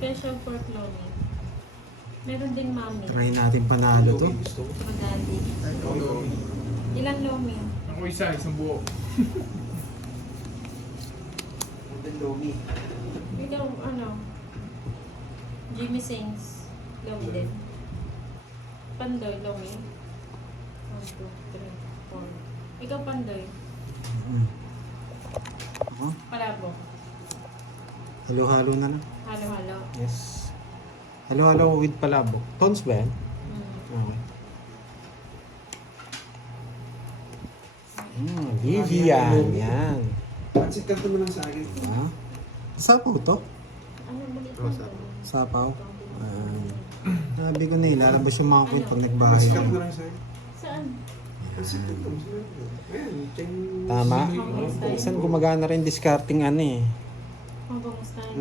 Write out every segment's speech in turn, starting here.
Special pork lomi. Meron din mami. Try natin panalo to. Madali. Ilang lomi? Ako isang buo. Lomi. Ikaw, ano? Jimmy Sings. Lomi din. Pandoy, lomi. 1, 2, 3, 4. Ikaw, Pandoy. Ako? Palabok. Halo-halo na lang. Halo-halo. Yes. Halo-halo with palabok. Tons ba yan? Okay. Vivian. Yan. Pansit ka naman lang sa akin. Diba? Sapaw to? Ano, maliit Oh, na Sapaw? Sabi ko na ilalabas yung mga queen pag nagbahay. Pansit ka naman lang sa akin. Saan? Pansit ka naman. Ayan, Tama. Minsan gumagana rin discarding ano eh. Mabangus tayo.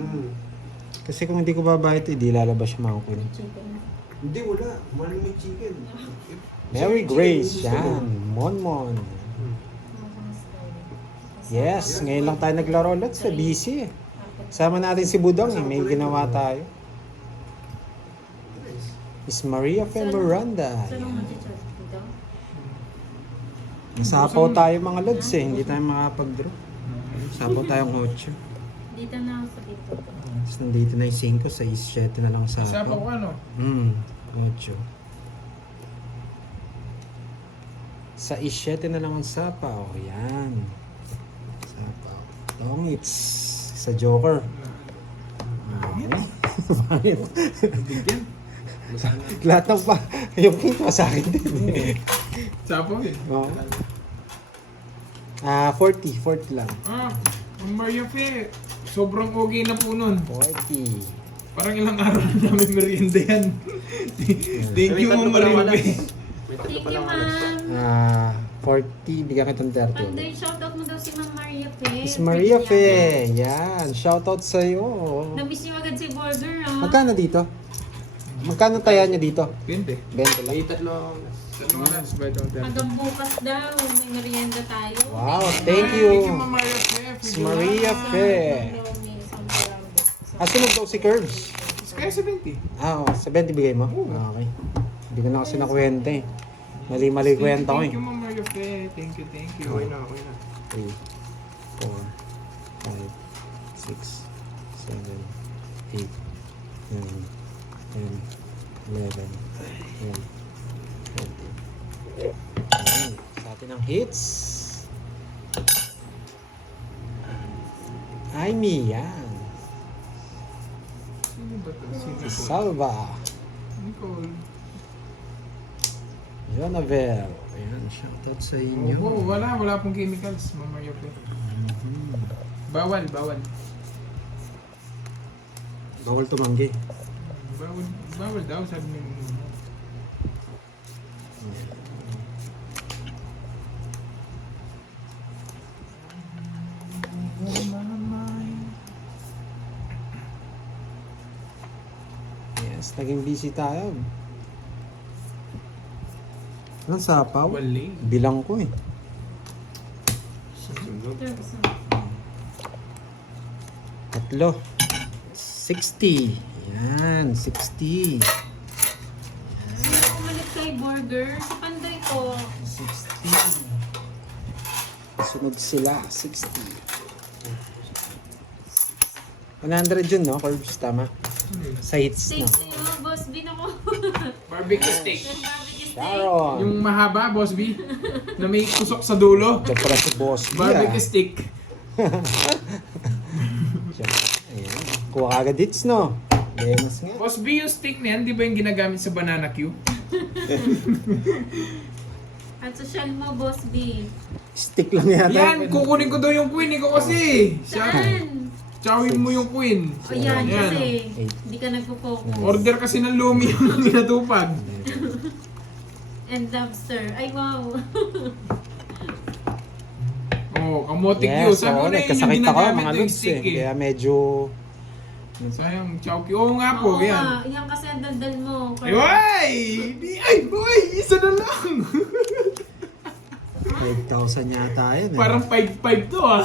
Kasi kung hindi ko babayad ito, hindi lalabas yung mga queen. Chicken. Hindi, wala. Maling may chicken. Mary Grace, yan. Monmon. Mabangus tayo. Yes, ngayon lang tayo naglaro ulit sa BC eh. Sama natin si Budong eh, may ginawa tayo. Miss Maria Fe Miranda. Saan ang mag-chat dito? Nasapaw tayo mga lods eh, hindi tayo makapag-draw. Sapaw tayong 8. Dito na ako sa dito. Tapos nandito na yung 5, sa 7 na lang Isa pa ko sapaw. ano? 8. Sa 7 na lang ang sapaw. Yan. Sapaw. Tongits. Sa Joker. Okay. Bigyan. Lahat ng pa, yung king pa sa akin din. Sapo eh. Oo. 40 lang. Ang Maria Fe, sobrang okay na po nun. 40. Parang ilang araw na namin merienda yan. Thank you, Ma'am Maria Fe. Thank you, ma'am. 40, bigyan kitang 30. Pandoy, shoutout mo daw si Ma'am Maria Fe. Miss Maria Fe, yan. Shoutout sa'yo. Namiss niyo agad si Border, ah. Magkano dito? Magkano taya niya dito? 20. 20 lang. tatlo. Ano na, sabay daw tayo. Hanggang bukas daw, may merienda tayo. Wow, thank you. Thank you, Ma'am Maria Fe. Miss Maria Fe. Sunod daw si Curbs. Kaya 70. Oo, 70 bigay mo? Okay. Hindi ko na kasi nakwenta eh. Mali-mali kwenta ko eh. Thank you, Ma'am Maria Fe. Thank you, thank you. Okay na, okay na. 3, 4, 5, 6, 7, 8, 9, 10, 11, 12, 13. Ayan, sa atin ang hits. Aimee, yan. Sino ba ito? Sino Si po? Salva. Nicole. Jonavel. Ayan, shoutout sa inyo. Oo, wala pong chemicals, Ma'am Maria Fe. Bawal. Bawal tumanggi. Bawal daw, sabi niyo. Yes, naging busy tayo. Anong sapaw? Wali. Bilang ko eh. Tatlo. 60. Yan, 60. Sino pumalit kay Border? Si Pandoy ko. 60. Sunod sila, 60. 100 yun, no? Curbs, tama. Sa hits, no? Thanks sa'yo, Boss B na ko. Barbecue steak. Barbecue steak. Sharon. Yung mahaba, Boss B. Na may kusok sa dulo. The press boss. Barbecue steak. Ayan. Kuha ka agad hits, no? Demas nga. Boss B, yung steak na yan, di ba yung ginagamit sa banana Q? At social mo, Boss B. Stick lang yata. Yan, kukunin ko daw yung queen. Ikaw kasi. Saan? Chawin mo yung queen. O yan, Yan. kasi hindi ka nagpo-focus. Order kasi ng lumi yung pinatupag. And lobster. Ay, wow. Oh, kamote Q. Yes, Sabi ko oo, na yun yung nagkasakit ako, ginagamit mga yung lods eh. stick eh. Kaya medyo... Sayang, chow Q. Oo nga po, Oo yan. nga, yan kasi ang daldal mo. Ay, boy! Isa na lang! 5,000 yata yun. Parang 5-5 to ah.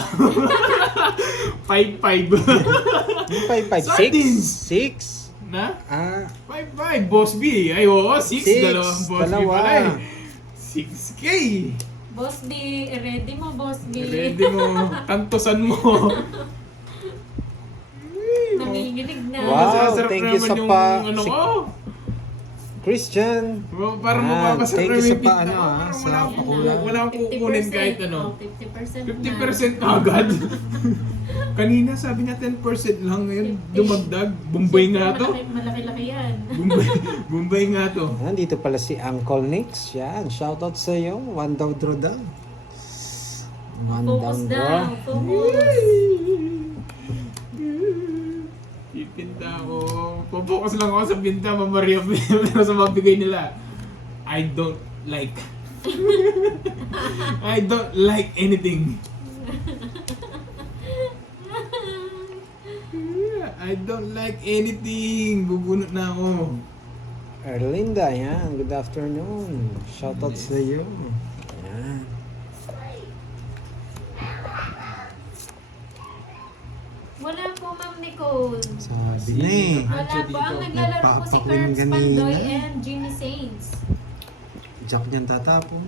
5-5. Yung 5,500. Sardines. 6. Na? Ah, 5-5. Boss B. Ay oo, 6. Six. Dalawang Boss B Dalawa. pala eh. 6K. Boss B, ready mo, Boss B. Ready mo. Tantosan mo. Nanginginig na. Wow, Masasarap thank you naman sa yung pa- ano si- ko. Christian. Parang Ah, mapapasarap thank na you sa yung pinta paano, ko. ah, Parang sa wala akong pakulang. wala akong kukunin kahit ano. 50% 50% agad. Kanina sabi niya 10% lang ngayon. 50. Dumagdag. Bombay nga to. Malaki-laki yan. Bombay nga to. Nandito pala si Uncle Nix. Yan, shoutout sa iyo. One down draw daw. One Focus down draw. down. Focus. Ipinta ko. Focus lang ako sa pinta, Maria. Pero sa mabigay nila, I don't like. I don't like anything. I don't like anything. Bubunot na ako. Erlinda, yan. Good afternoon. Shoutout sa iyo. Yan. Wala po, Ma'am Nicole. Sabi na eh. Wala po. Ang naglalaro po si Nagpapakwin Curbs kanina. Pandoy and Jimmy Saints. Jack niyan tatapon.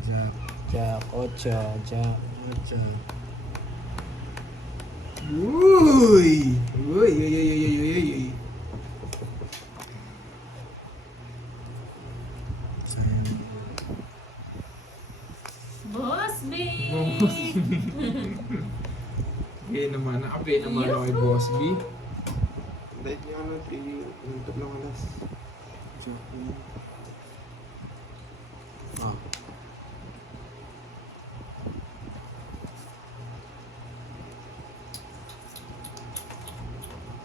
Jack. Jack. Ocha. Jack. Ocha. Uy! Uy! Uy! Uy! Uy! Uy! Uy! Uy! Sayang. Boss B! Okay naman. Nakaplay naman ako kay Boss B. Dahil niya ano, pinuntok lang alas. Jack. Ah.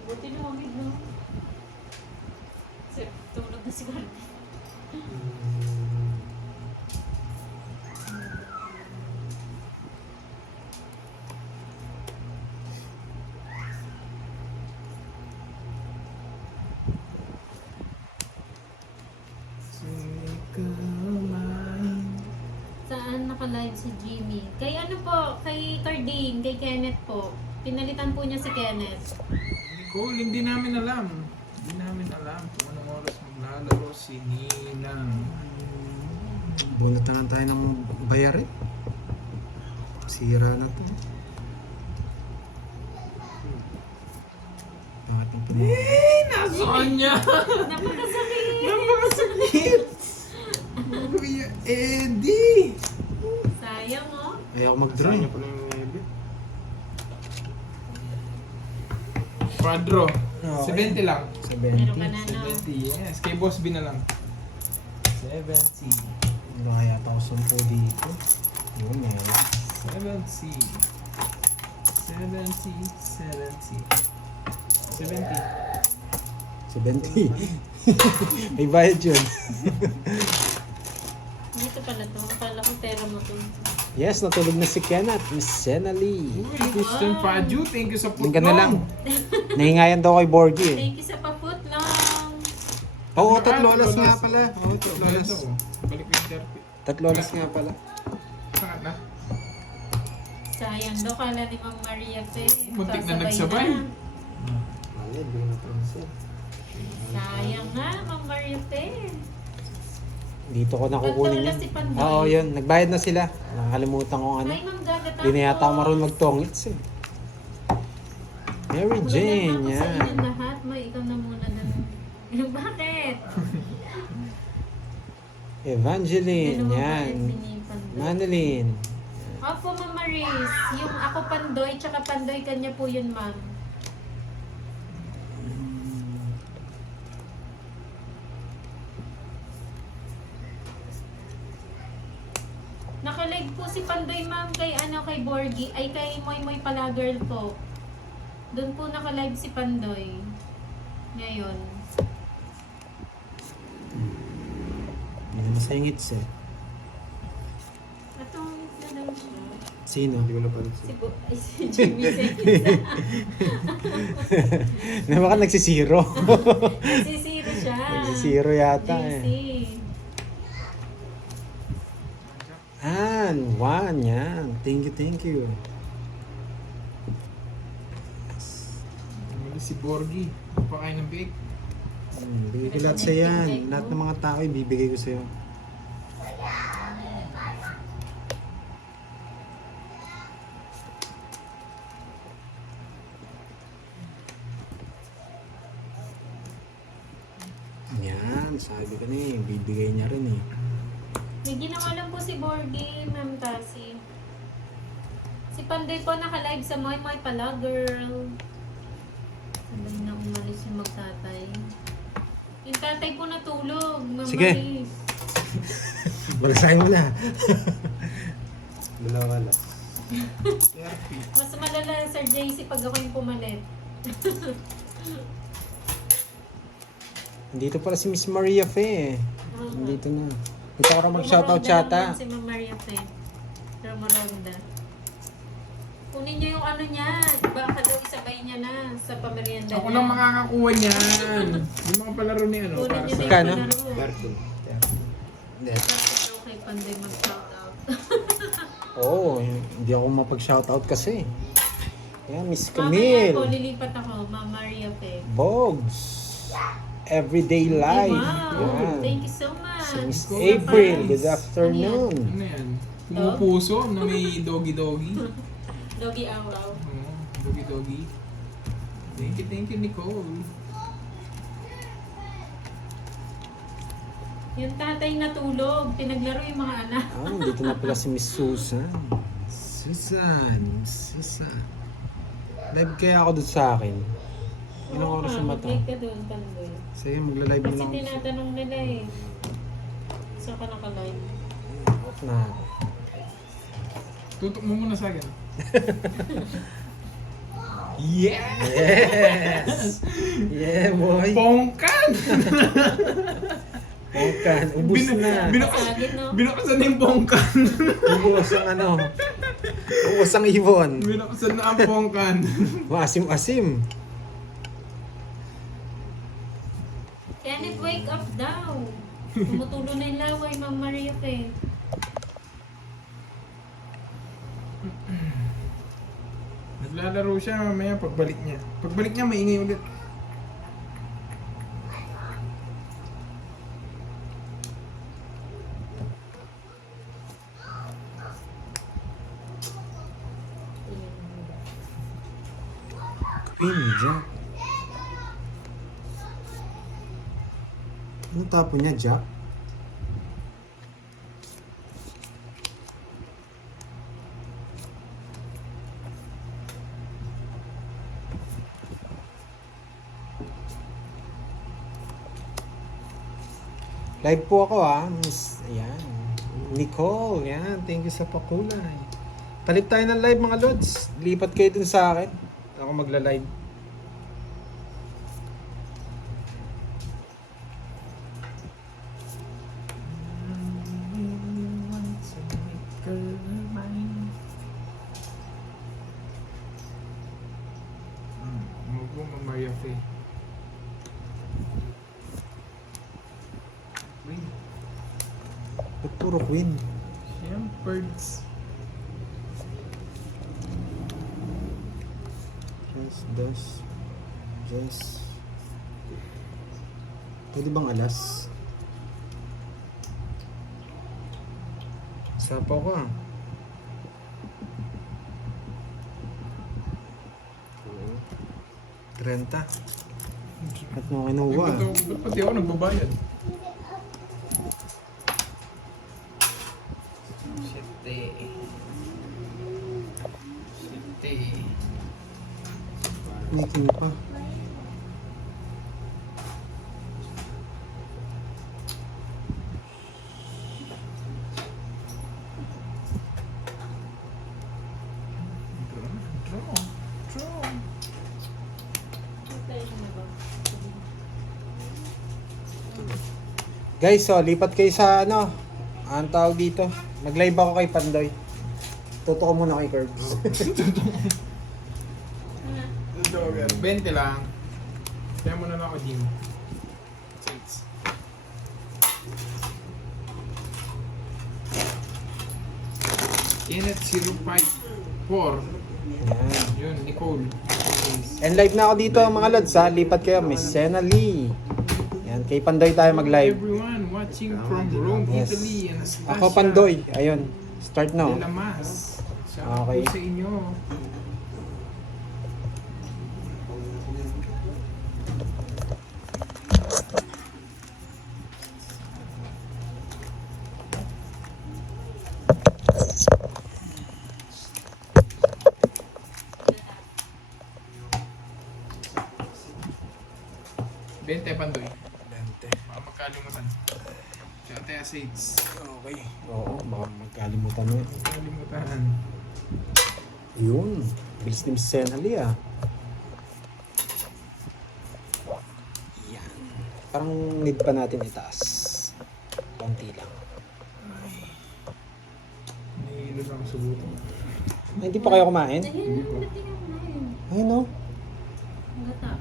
Buti na humig, no? Sir, tulog na si Carmen. Saan naka-live si Jimmy? Kay ano po, kay Carding, kay Kenneth po. Pinalitan po niya si Kenneth. Nicole, hindi namin alam. Hindi namin alam kung anong oras maglalaro si Ninang. Bunot na lang tayo ng bayarin. Sira na to. Bakit yung pinag- Nasaan niya? Napakasakit! Napakasakit! Kuya Eddie! Sayang, oh. Ayaw mag-draw. Saan niya pala yung nebe? Quadro. Okay. 70 lang. Meron ka na, no? 70, yes. Kay Boss B na lang. 70. Ano kaya ako sumpo dito? Yun eh. 70. 70. 70. 70. May bayad yun. Dito pala to. Akala ko pera mo to. Yes, natulog na si Kenneth. Miss Sena Lee. Uy, Christian Paju, thank you sa Tingnan ka na lang. putlong. Nahingayan daw kay Borgie eh. Thank you sa pa-foot lang. Oo, tatlo alas nga pala. Oo, tatlo Balik alas. ako. Balik ko yung therapy. Tatlo alas nga pala. Saan na? Sayang daw. Kala ni Ma'am Maria pe. Muntik na Sasabay nagsabay. na. Alay, bigyan na transfer. Sayang nga, Ma'am Maria pe. Dito ko nakukunin Tatlo yan. alas si Pandoy. Oo, yun. Nagbayad na sila. Nakakalimutan ko ano. Ay, Ma'am Gaga, tapos. Hindi na yata ako marunong magtongits eh. Mary Jane, Sa yan. inyo lahat, may ikaw na muna dun. Bakit? Evangeline, Ano ba yan. ni Pandoy? Manilyn. Opo, Ma'am Maris. Yung ako Pandoy, tsaka Pandoy kanya po yun, Ma'am. Nakalive po si Pandoy, Ma'am, kay kay Borgie, ay kay Moy Moy pala girl po. Doon po nakalive si Pandoy. Ngayon. Hindi na masayangits eh. Atong na lang siya. Sino? Hindi ko napansin. Si Jimmy Saints. Na baka nagsisiro. Sisiro siya. Nagsisiro yata eh. JC. One, yan. Thank you, thank you. Umalis si Borgie. Pakain ng bake. Bigay ko lahat sa yan. Lahat ng mga tao ibibigay ko sa'yo. Yan, sabi ko na eh, bibigay niya rin eh. May ginawa lang po si Borgie, Ma'am Tassie. Si Pandoy po naka-live sa Moy Moy pala, girl. Sabay na umalis yung magtatay. Yung tatay po natulog, Ma'am Sige. Maris. Balasahin mo na. Dalawa lang. Mas malala, Sir JC, pag ako yung pumalit. Dito pala si Miss Maria Fe. Dito na. Dito ko na mag-shoutout Romaronda chata. lang si Ma'am Maria Fe. Romaronda. Kunin niyo yung ano niya. Baka daw isabay niya na sa pamerienda Ako lang makakakuha niyan. Yung mga palaro ni ano. Kunin Para niyo sa... na Kano? yung palaro. Berto. Hindi. Tapos daw kay Pandoy mag-shoutout. Oo, hindi ako mapag-shoutout kasi. Yan, Miss Mamaya po, Camille. lilipat ako, Ma'am Maria Fe. Bogs. Everyday Life. Wow, Yan. thank you so much. Si Miss Go, April, guys. good afternoon. Ano yan? Pumupuso na may doggy-doggy. Doggy aw-aw. Oo, doggy-doggy. Thank you, Nicole. Yung tatay natulog, pinaglaro yung mga anak. Ah, dito na pala si Miss Susan. Susan. Live kaya ako doon sa akin. Ilang oras yung mata? Mag-like ka doon, Pandoy. Sige, magla-live mo Kasi lang. ako. tinatanong nila eh. Saan ka naka-live? Off na ako. Tutok mo muna sa akin. Yeah! Yes! Yeah, boy! Pongkan! Pongkan, ubus na. Sagit, no? Binakasan na yung pongkan. Ubus ang ano. Ubus ang ibon. Binakasan na ang pongkan. Maasim-asim. Kenneth, wake up daw. Tumutulo na yung laway, Ma'am Maria Fe. Naglalaro siya mamaya pagbalik niya. Pagbalik niya, maingay ulit. Queen Jack. Ano tapo niya, Jack? Live po ako Miss, ayan. Nicole, yan. Thank you sa pakulay. Talip tayo ng live mga lods. Lipat kayo dun sa akin. Ako magla-live. Umupo, Ma'am Maria Fe. Wait, Ba't puro queen? Shepherds. Just. Pwede bang alas? Sapo ko 30. At mo kinuha. Ba't pati ako nagbabayad? May king pa. Draw. Guys, so lipat kayo sa ano. Ang tawag dito. Nag-live ako kay Pandoy. Tuto ko muna kay Curbs. 20 lang. Kaya mo na lang ako, Jim. Thanks. Kenneth 054. Yan. Yun, Nicole. And live na ako dito mga lods ha. Lipat kayo. Miss Sena Lee. Yan. Kay Pandoy tayo mag-live. Everyone watching from Rome, Yes. Italy. Anastasia. Ako Pandoy. Ayun. Start na. De La Mas. Shout Okay. out po sa inyo. Bente, Pandoy. Baka magkalimutan. Shout out Sates. Okay. Oo. Baka magkalimutan mo. Magkalimutan. Yun. Bilis ni Miss Sena Lee ah. Yan. Parang need pa natin itaas. Konti lang. Nahihilo na ako sa buto. Ay, hindi pa kayo kumain? Ayun, natingnan mo na yun. Ayun no. Ang gata.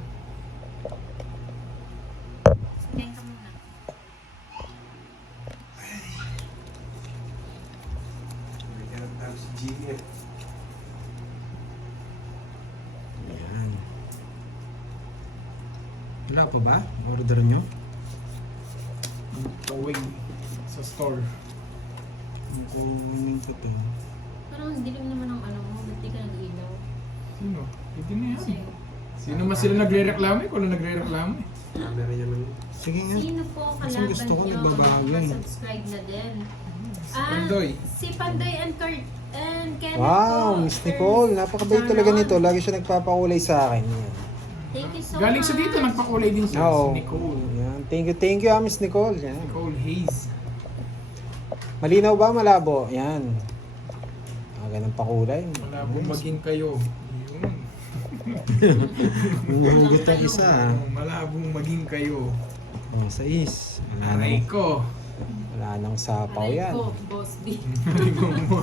Kain ka muna. Tapos GF. Yan. Wala pa ba? Order nyo? Tawig sa store. Kunin ko to. Parang ang dilim naman ang ano mo. Ba't di ka nag-ilaw? Sino? Pwede na yan. Kasi, Sino mas sila nagre-reklamo eh? Kung nagre-reklamo eh. Camera niya man. Sige nga. sino po Kasi kalaban gusto ko nyo? nagbabago eh. Subscribe na din. Pandoy. Si Pandoy and Kenneth Wow, po. Miss Nicole. Napakabait talaga nito. Lagi siya nagpapakulay sa akin. Yan. Thank you so Galing much. sa dito, nagpakulay din siya. Oo. Si Nicole. Yan. Thank you Miss Nicole. Yan. Nicole Hayes. Malinaw ba? Malabo? Yan. Ganang pakulay. Malabong maging kayo. Yun. Humugot ang isa. Malabong maging kayo. Oh, sa is. Aray ko. Wala nang sapaw Aray yan. ko, Boss B. Aray ko mo.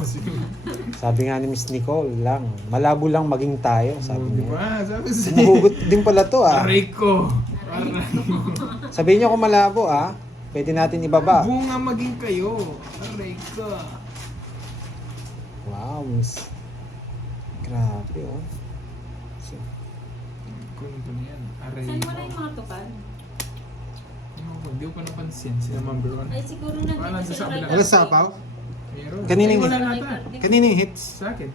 Sabi nga ni Miss Nicole lang. Malabo lang maging tayo. Sabi Di niya. ba? Sabi siya. Humugot din pala to ah. Aray ko. Aray ko. Sabihin niyo kung malabo ah. Pwede natin ibaba. Bunga maging kayo. Aray ko. Wow, Miss. Grabe oh. So, Kunin ko na yan. Aray Saan ko. wala yung mga tupad? Ano ko, hindi ko pa napansin. Sila number 1. Ay, siguro Wala, nandito nandito sa sila kabila. right wala after. sapaw? Meron. Kanina Ay, yung- wala nata. Kanina yung hits. Sa akin.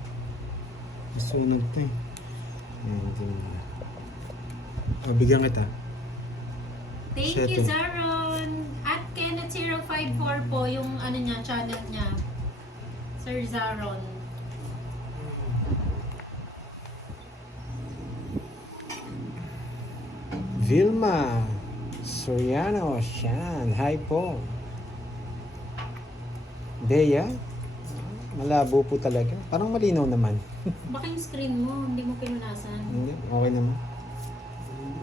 Sunog to eh. Ayan, tingnan mo. Oh, bigyan kita. Thank Shit, you, eh. Zaron. At Kenneth054 po yung ano niya, channel niya. Sir Zaron. Vilma Soriano, siyan. Hi po. Bea, malabo po talaga. Parang malinaw naman. Baka yung screen mo, hindi mo pinunasan. Hindi, okay naman.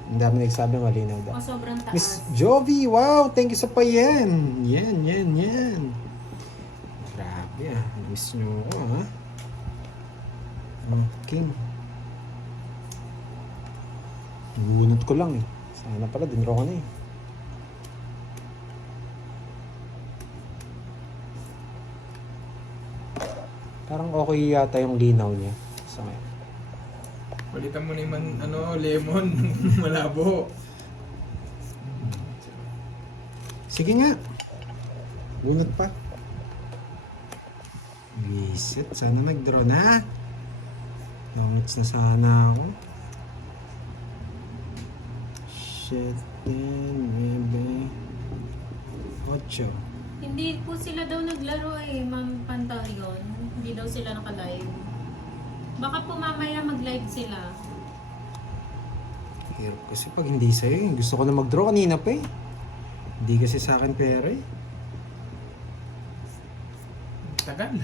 Ang dami nagsabi malinaw daw. O sobrang taas. Miss Jovi, wow, thank you sa payen. Yan. Grabe ah, miss nyo ako ha. Okay. Gunot ko lang eh. Sana pala, dinro ko na eh. Parang okay yata yung linaw niya. Sa ngayon. Palitan mo na yung lemon. Malabo. Sige nga. Bunot pa. Visit. Sana nag-draw na. Longits na sana ako. Shit. 9, 8. Hindi po sila daw naglaro eh, Ma'am Pantalion. Hindi daw sila naka-live. Baka po mamaya mag-live sila. Hirap kasi pag hindi sa'yo eh. Gusto ko na mag-draw kanina pa eh. Hindi kasi sa akin pera eh. Tagal.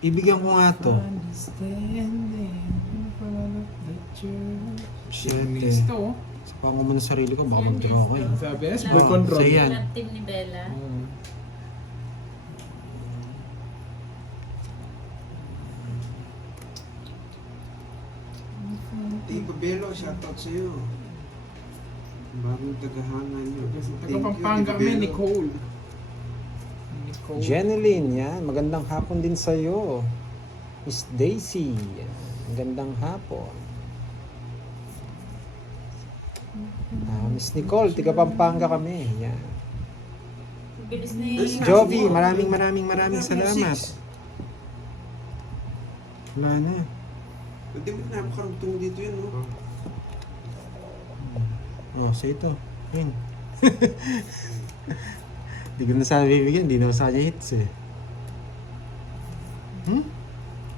Ibigyan ko nga to. Understanding of the church. Shit Miss eh. to. Sapaw ko muna sarili ko. Baka mag-draw ako eh. Sabi, yes, Love- ball control. sa'yo yan. Love team ni Bella. Tito Belo, shoutout sa'yo. Bagong tagahanga niyo. Taga Pampanga kami, Nicole. Jeneline, yan. Magandang hapon din sa'yo. Miss Daisy, yan. Magandang hapon. Miss Nicole, tiga Pampanga kami. Yan. Bilis na yun. Jovi, maraming salamat. Wala na. Hindi mo napakarugtong dito yun, no? Oh, sa ito. Yan. Hindi ko na sana bibigyan. Hindi na sa kanya hits eh.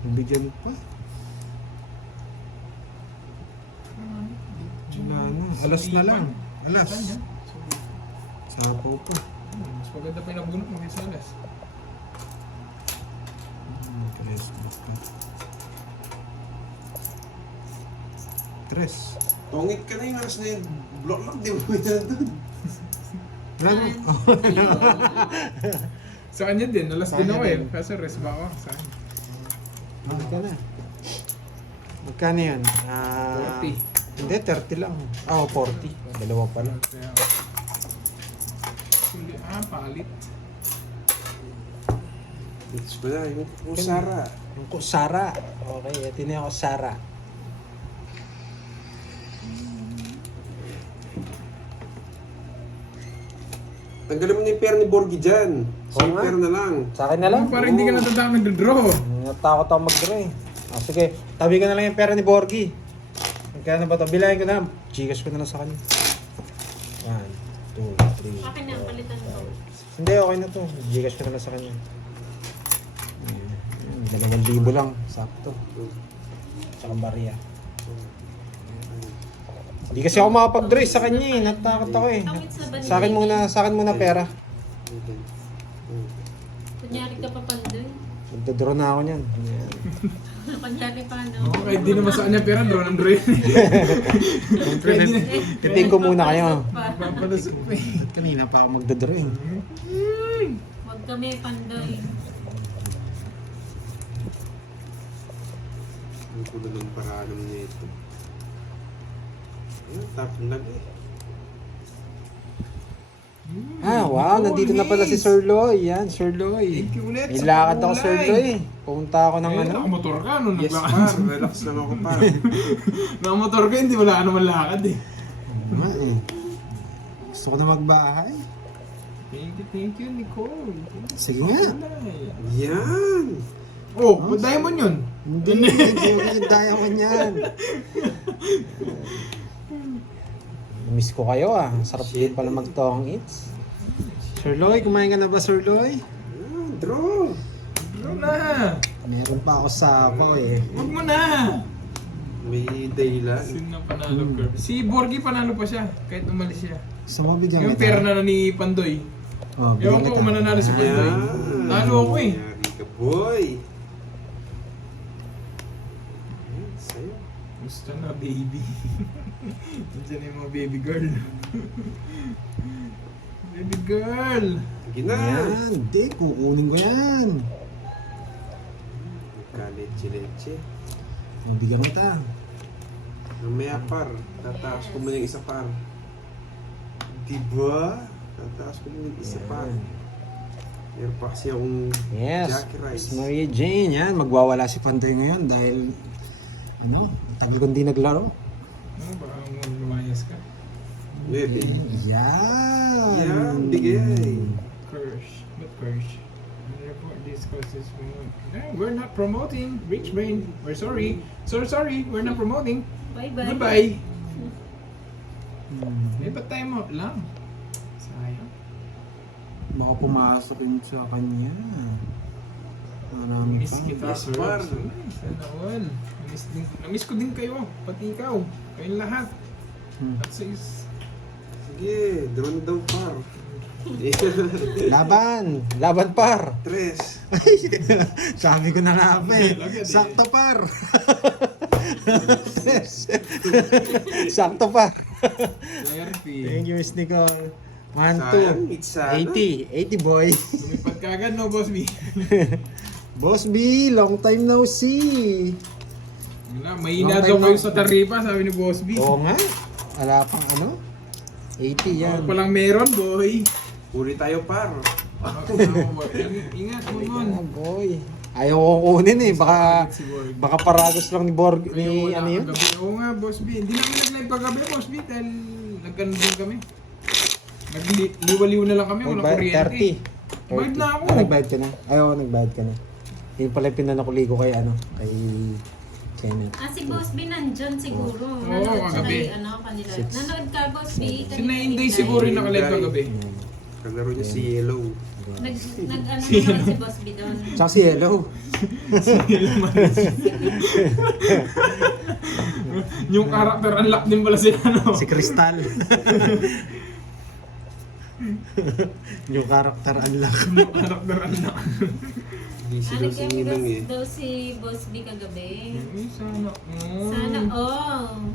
Bibigyan pa. Wala na. Alas na lang. Alas. Sapaw to. Mas maganda pa yung nabunot mo kaysa alas. Tres. Tongit ka na yung alas na yun. Block lang, di mo yan doon. Wala na. Sa kanya din, alas Sa din kanya ako eh. din. Kaso rest ba ako? Sa akin. Magka na. Magkano yan? 40. Hindi, 30 lang. 40. Dalawa pa lang. Kaya, hindi, palit. It's pala, yung Sara. Yung Sara. Okay, ito na yung Sara. Tanggalin mo na yung pera ni Borgie dyan. Oo nga. Pera na lang. Sa akin na lang. Parang hindi ka natatang nag-draw. Natakot ako mag-draw eh. Sige, tabi ko na lang yung pera ni Borgie. Magkano ba ito? Bilahin ko na. Gcash ko na lang sa kanya. 1, 2, 3. Akin na, palitan ko. Hindi, okay na to. Gcash ko na lang sa kanya. 2,000 lang. Sakto. Tsaka barya. Hindi kasi ako makapag-draw sa kanya eh. Natakot ako eh. Sa akin muna pera. Kunyari ka pa pandoy. Magdodraw na ako niyan. Yan. Kunyari pa, no? Okay, di naman sa kanya pera, draw ng draw yun. Titig ko muna kayo. Papalusot pa eh. At kanina pa ako magdodraw eh. Huwag kami pandoy. Ang kulo ng paraalam niya ito. Ayun, tapon lang eh. Wow, nandito na pala si Sir Loy. Yan, Sir Loy. Thank you ulit May sa lakad ako, Sir kulay. Loy. Pumunta ako ng Eh, ano. nakamotor ka nung Yes, naglakad. par. Relax lang ako, par. Nakamotor ka, hindi wala ka naman lakad eh. Nga eh. Gusto ko na magbahay. Thank you, Nicole. Sige nga. Yan! Oh, diamond yun. Hindi yung diamond yan. Miss ko kayo ah. Sarap din pala mag-tong eats. Sir Loy, kumain ka na ba, Sir Loy? Yan, draw! Draw na. Meron pa ako sa ako eh. Huwag mo na. May dahilan. Sino ang panalo curve? Si Borgie panalo pa siya, kahit umalis siya. Gusto mo bigyan Yung pera na ni Pandoy. Oh, Ewan ko kung mananalo si Pandoy. Yan! Talo ako eh. Yari ka, boy! Yan, sa'yo. Gusto na, baby. Nandiyan na yung mga baby girl. Baby girl! Sige na! Yan, di. Kukunin ko yan. Magka-leche-leche. Mabigyan kita. Mamaya par, tataas ko muna yung isa par. Diba? Tataas ko muna yung isa par. Meron pa kasi akong Yes. Jackie Rice. Miss Maria Jane, yan. Magwawala si Pandoy ngayon dahil tagal kong di naglaro. Ano ba? Lumayas ka? Pwede. Yan. Yan, bigay. Curse. Not curse. Report this causes we're not promoting. Rich brain. We're sorry. So sorry. We're not promoting. Bye-bye. Goodbye. Eh, ba't time out lang? Sayang. Baka pumasok yun sa kanya. Marami Miss pa. kita, Yes, sir. par. Sana all. Namiss ko din kayo. Pati ikaw. Kayong lahat. At sis. Sige, draw na daw par. Laban! Laban par! Tres. Sabi ko na nga pa eh. Agad eh. Sakto par! Sakto par! Therapy. Thank you, Miss Nicole. 1, Sayang, 2. it's sana. 80 boy. Lumipat ka agad, no, Boss B? Boss B, long time no see. Wala, mahina daw kayo sa taripa, sabi ni Boss B. Oo nga. Wala pang ano? 80 yan. Palang meron, boy. Huli tayo par. Ingat mo nun. Ah, boy. Ayaw ko kunin eh. Si Borg. Baka paragos lang ni Borg. Ayaw, Ni wala ano yun? kagabi. Oo nga, Boss B. Hindi namin nag-live kagabi, Boss B. Dahil nagkaroon din kami. Nagliwaliw na lang kami. Wala kuryente. 30. Bayad na ako. Ah, nagbayad ka na? Ayaw, nagbayad ka na. Yun pala yung pinanakuli ko kay ano, kay Kenneth. Ah, si Boss B nandyan siguro. Oo, Nanood siya kagabi. kay kanila. Six. Nanood ka, Boss B? Si Nainday siguro yung naka-live kagabi. Yan. Kalaro niya si Yellow. Nag-ano naman si Boss B doon. Tsaka si Hello. Yung character unlock din pala si ano. Si Crystal. Yung character unlock. Yung character unlock. Busy daw si Ninang eh. daw si Boss B kagabi. Ay, sana. Sana all.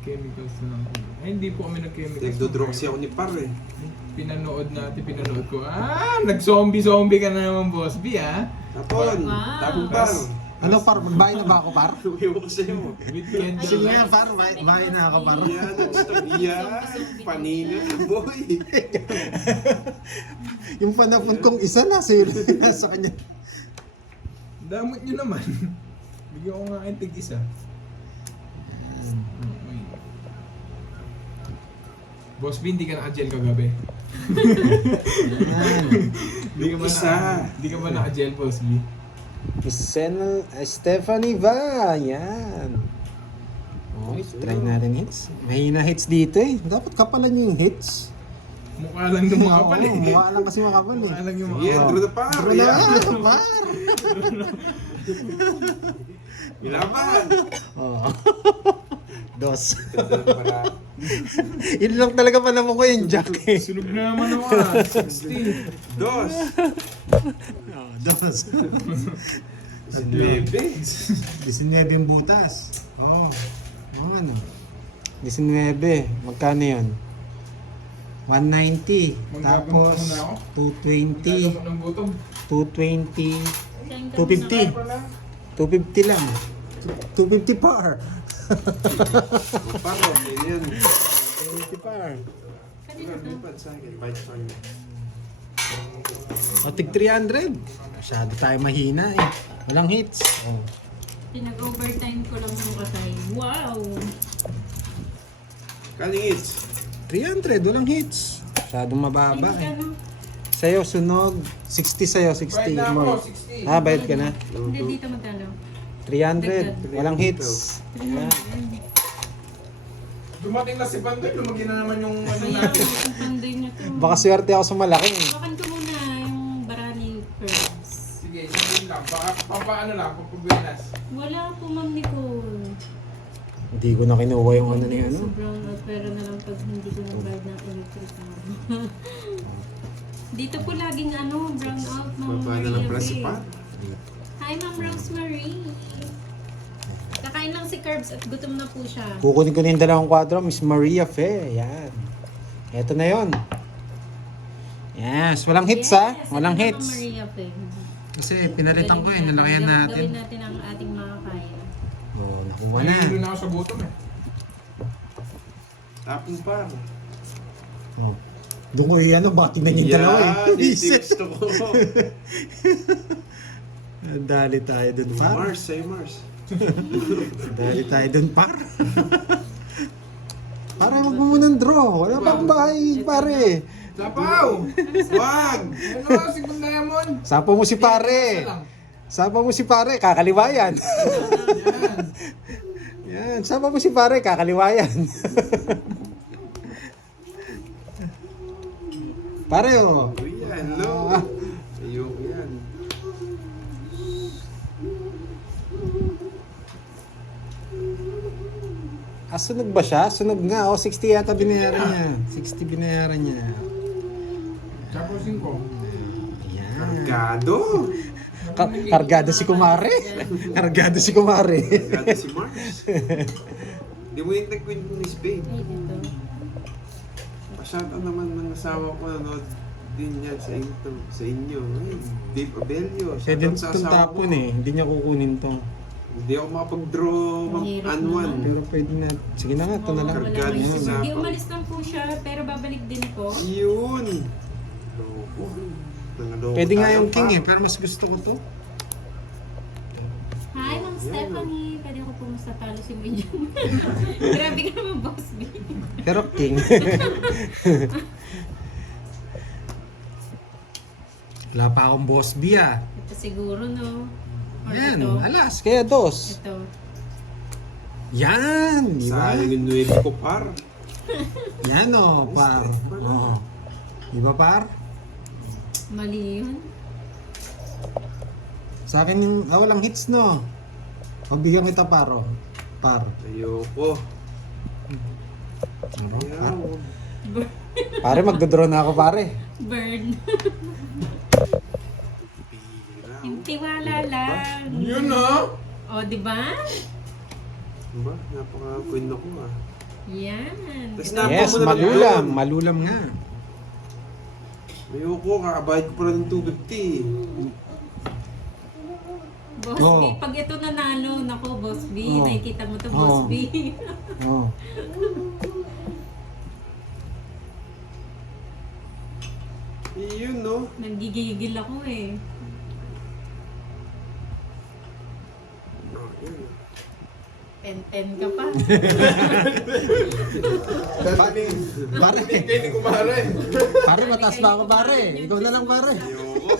Chemicals na. Ay, hindi po kami nag-chemicals. Nagdodraw kasi ako ni Par eh. Pinanood ko. Nag-zombie-zombie ka na naman, Boss B, ah. Tapon! Wow. Tapon Par! Ano par? Magbahay na ba ako par? Ewan ko sa'yo. With candle. Sige nga par, bahay na ako par. Yan, yan. Panina, boy. Yung panapon kong isa na nasa kanya. Damot nyo naman. Bigyan ko nga kayo tig-isa. Okay. Boss B, hindi ka na-agel kagabi. Yan. Hindi ka ba na-agel, Boss B? Stephanie Va. Yan. Okay, try natin hits. Mahina hits dito eh. Dapat kapalan yung hits. Mukha lang ng mga pala. Oo, mukha lang kasi makapal eh. Mukha lang yung mga Yeah, draw na Par! Pero na, Yeah. par. Milaban! Oo. Dos. Ganda ng para. Yun lang talaga pa naman ko yung jack eh. Sunog na naman ako, 60. Dos! Oh, dos. 19. 19 yung butas. Oo. Oh, ano? 19. Magkano yun? 190. Tapos Maggagamot muna ako. 220. Gagamot ng gutom. 220. Kain ka 250. muna. 250 lang. 250 par. Par, okay yan. 250 par. Kanina to. Lipad sa akin. Bite sa akin. O, tig 300. Masyado tayo mahina eh. Walang hits. Oh. Pinag-overtime ko lang yung katay. Wow! Kalingits. 300, walang hits. Masyadong mababa Ay, eh. ano? Sa'yo, sunog. 60 sa'yo, 60 Bayad na more. ako, 60. Ah, bayad ka na. Hindi dito magkano. 300, walang hits. Ayan. Dumating na si Pandoy, lumagyan na naman yung ano Kaya natin. ang panday niya to. Baka swerte ako sa malaki. Bakan ko muna yung barani curves. Sige, yun lang. Baka pampaano lang, papabuenas. Wala po, Ma'am Nicole. Hindi ko na kinuha yung ano ni ano. Sobrang pera na lang pag hindi ko nagbayad ng electric. Dito po laging ano, brown out, Ma'am Baba na lang Maria pala si Faye. Par. Hi, Ma'am Rosemary. Kakain lang si Curbs at gutom na po siya. Kukunin ko na yung dalawang kwadro, Miss Maria Fe. Yan. Eto na yon. Yes, walang hits ha. Yes, Walang ito na, hits. Ma'am Maria Faye. Kasi pinalitan ko eh, nalakihan natin. Gawin natin ang ating mga kaya. Oh, nakuha na. Nahihilo na ako sa gutom eh. Tapon Par. Oh. Doon ko yung ano, bati na yung dalawa eh. Yan, yung gusto ko. Dali tayo dun par. Mars, say Mars. Dali tayo dun par. Pare, wag mo munang draw. Wala pa akong bahay, pare. Sapaw! Wag! Ano, Sigmund Diamond? Sapa mo si pare. Sapa mo si pare, kakaliwayan. Yan. Yan, sapa mo si pare, kakaliwayan. Pare oh. Uy, hello. Ah. Ayoko yan. Sunog ba siya? Sunog nga. Oh, 60 yata binayaran niya. 60 binayaran niya. Sapaw 5. Yan. Kargado. Kargado si Kumare. Kargado si Kumare. Kargado si Mars. Di mo yung nag-win ni Spain. Ay, dito. Pasyata naman ng asawa ko nanood din yan sa inyo. Ay, Dave Abelio. Pwede Shoutout sa itong asawa ko. tapon eh. Hindi niya kukunin to. Hindi ako makapag-draw Ang hirap anuan. naman. Pero pwede na. Sige na nga, ito na lang. Wala Kargado may si susunod. Sapaw. Di umalis lang po siya, pero babalik din po. Yun. Loko. Nangaloko Pwede nga tayo yung pa. king eh, pero mas gusto ko to. Hi, Ma'am Stephanie. Pwede ko pumusta talo si Medium. Grabe ka naman, Boss B. Pero king. Wala pa akong boss B ah. Ito siguro, no? Or Yan, ito. alas, kaya dos. Ito. Yan, di ba? Sayang yung 9 ko, par. Yan o, par. Oo. Di ba, par? Mali yun. Sa akin yung, walang hits no. Pagbigyan kita paro. Par. Ayoko. Ano? Par. Ayaw. Pare, magdodraw na ako pare. Burn. Pira. Yung tiwala lang. Yun na! O, di ba? Diba? Napaka-queen ako ah. Yan. Tas Diba? Yes, mo na lang malulam. yan. Malulam nga. Ayoko, kakabayad ko pala ng 250. Boss Oo. B, pag ito nanalo, nako, Boss B, Oo. nakikita mo to, Oo. Boss B. Oh. Yun no. Nagigigil ako eh. Oh, yun. 10-10 ka pa. Pare, Hindi ko maharay. pare, mataas ba ako pare? Ikaw na lang pare. Ayoko.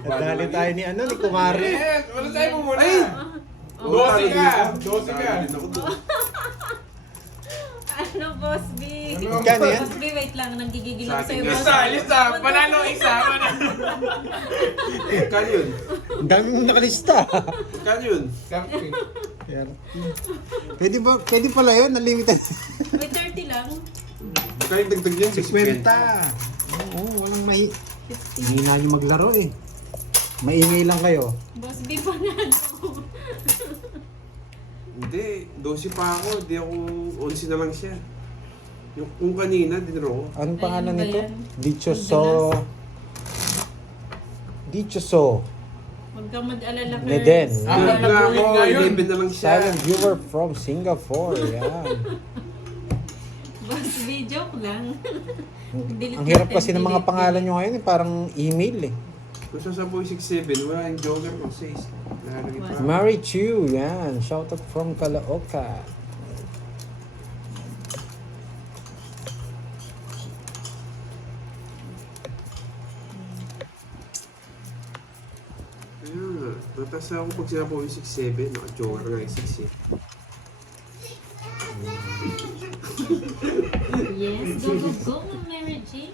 Nadali tayo ni ano, ni Kumari. Yes! Wala tayo mo muna! Ay! Dosi ka! Dosi ka! Ayun ako doon. Ano, Boss B? Ano? Magkano yan? Boss B, wait lang. Nagigigil Sa ako sa'yo, akin Boss Lista! B. Lista! Panalo isa! Magkano yun? Ang dami mong nakalista. Magkano yun? Something. Pwede pala yun, unlimited. May 30 lang. Magkano yung dagdag yun? 50. Oo, walang hindi na nyo maglaro eh. Maingay lang kayo. Boss B, panalo. Hindi, 12 pa ako. Hindi ako 11 na lang siya. Yung kanina, dinro ko. Anong pangalan Ayun ba nito? yan? Dichoso. Huwag kang mag-alala, Kers. Neden. Ah, Tulog na ako, ngayon. 11 na lang siya. Silent viewer from Singapore. Yan. Boss B, joke lang. Delete Ang hirap natin, kasi ng mga delete, pangalan delete. nyo ngayon eh. Parang email eh. Kung sa 10.67, wala yung joker ko. 6. Nakalagay pa. Mary Chu. Yan. Shoutout from Caloocan. Kaya nga, natasa ako pag sinabi ko yung 6.7, naka-joker nga yung 6 eh. Yes, go, go, go, Mary Jane.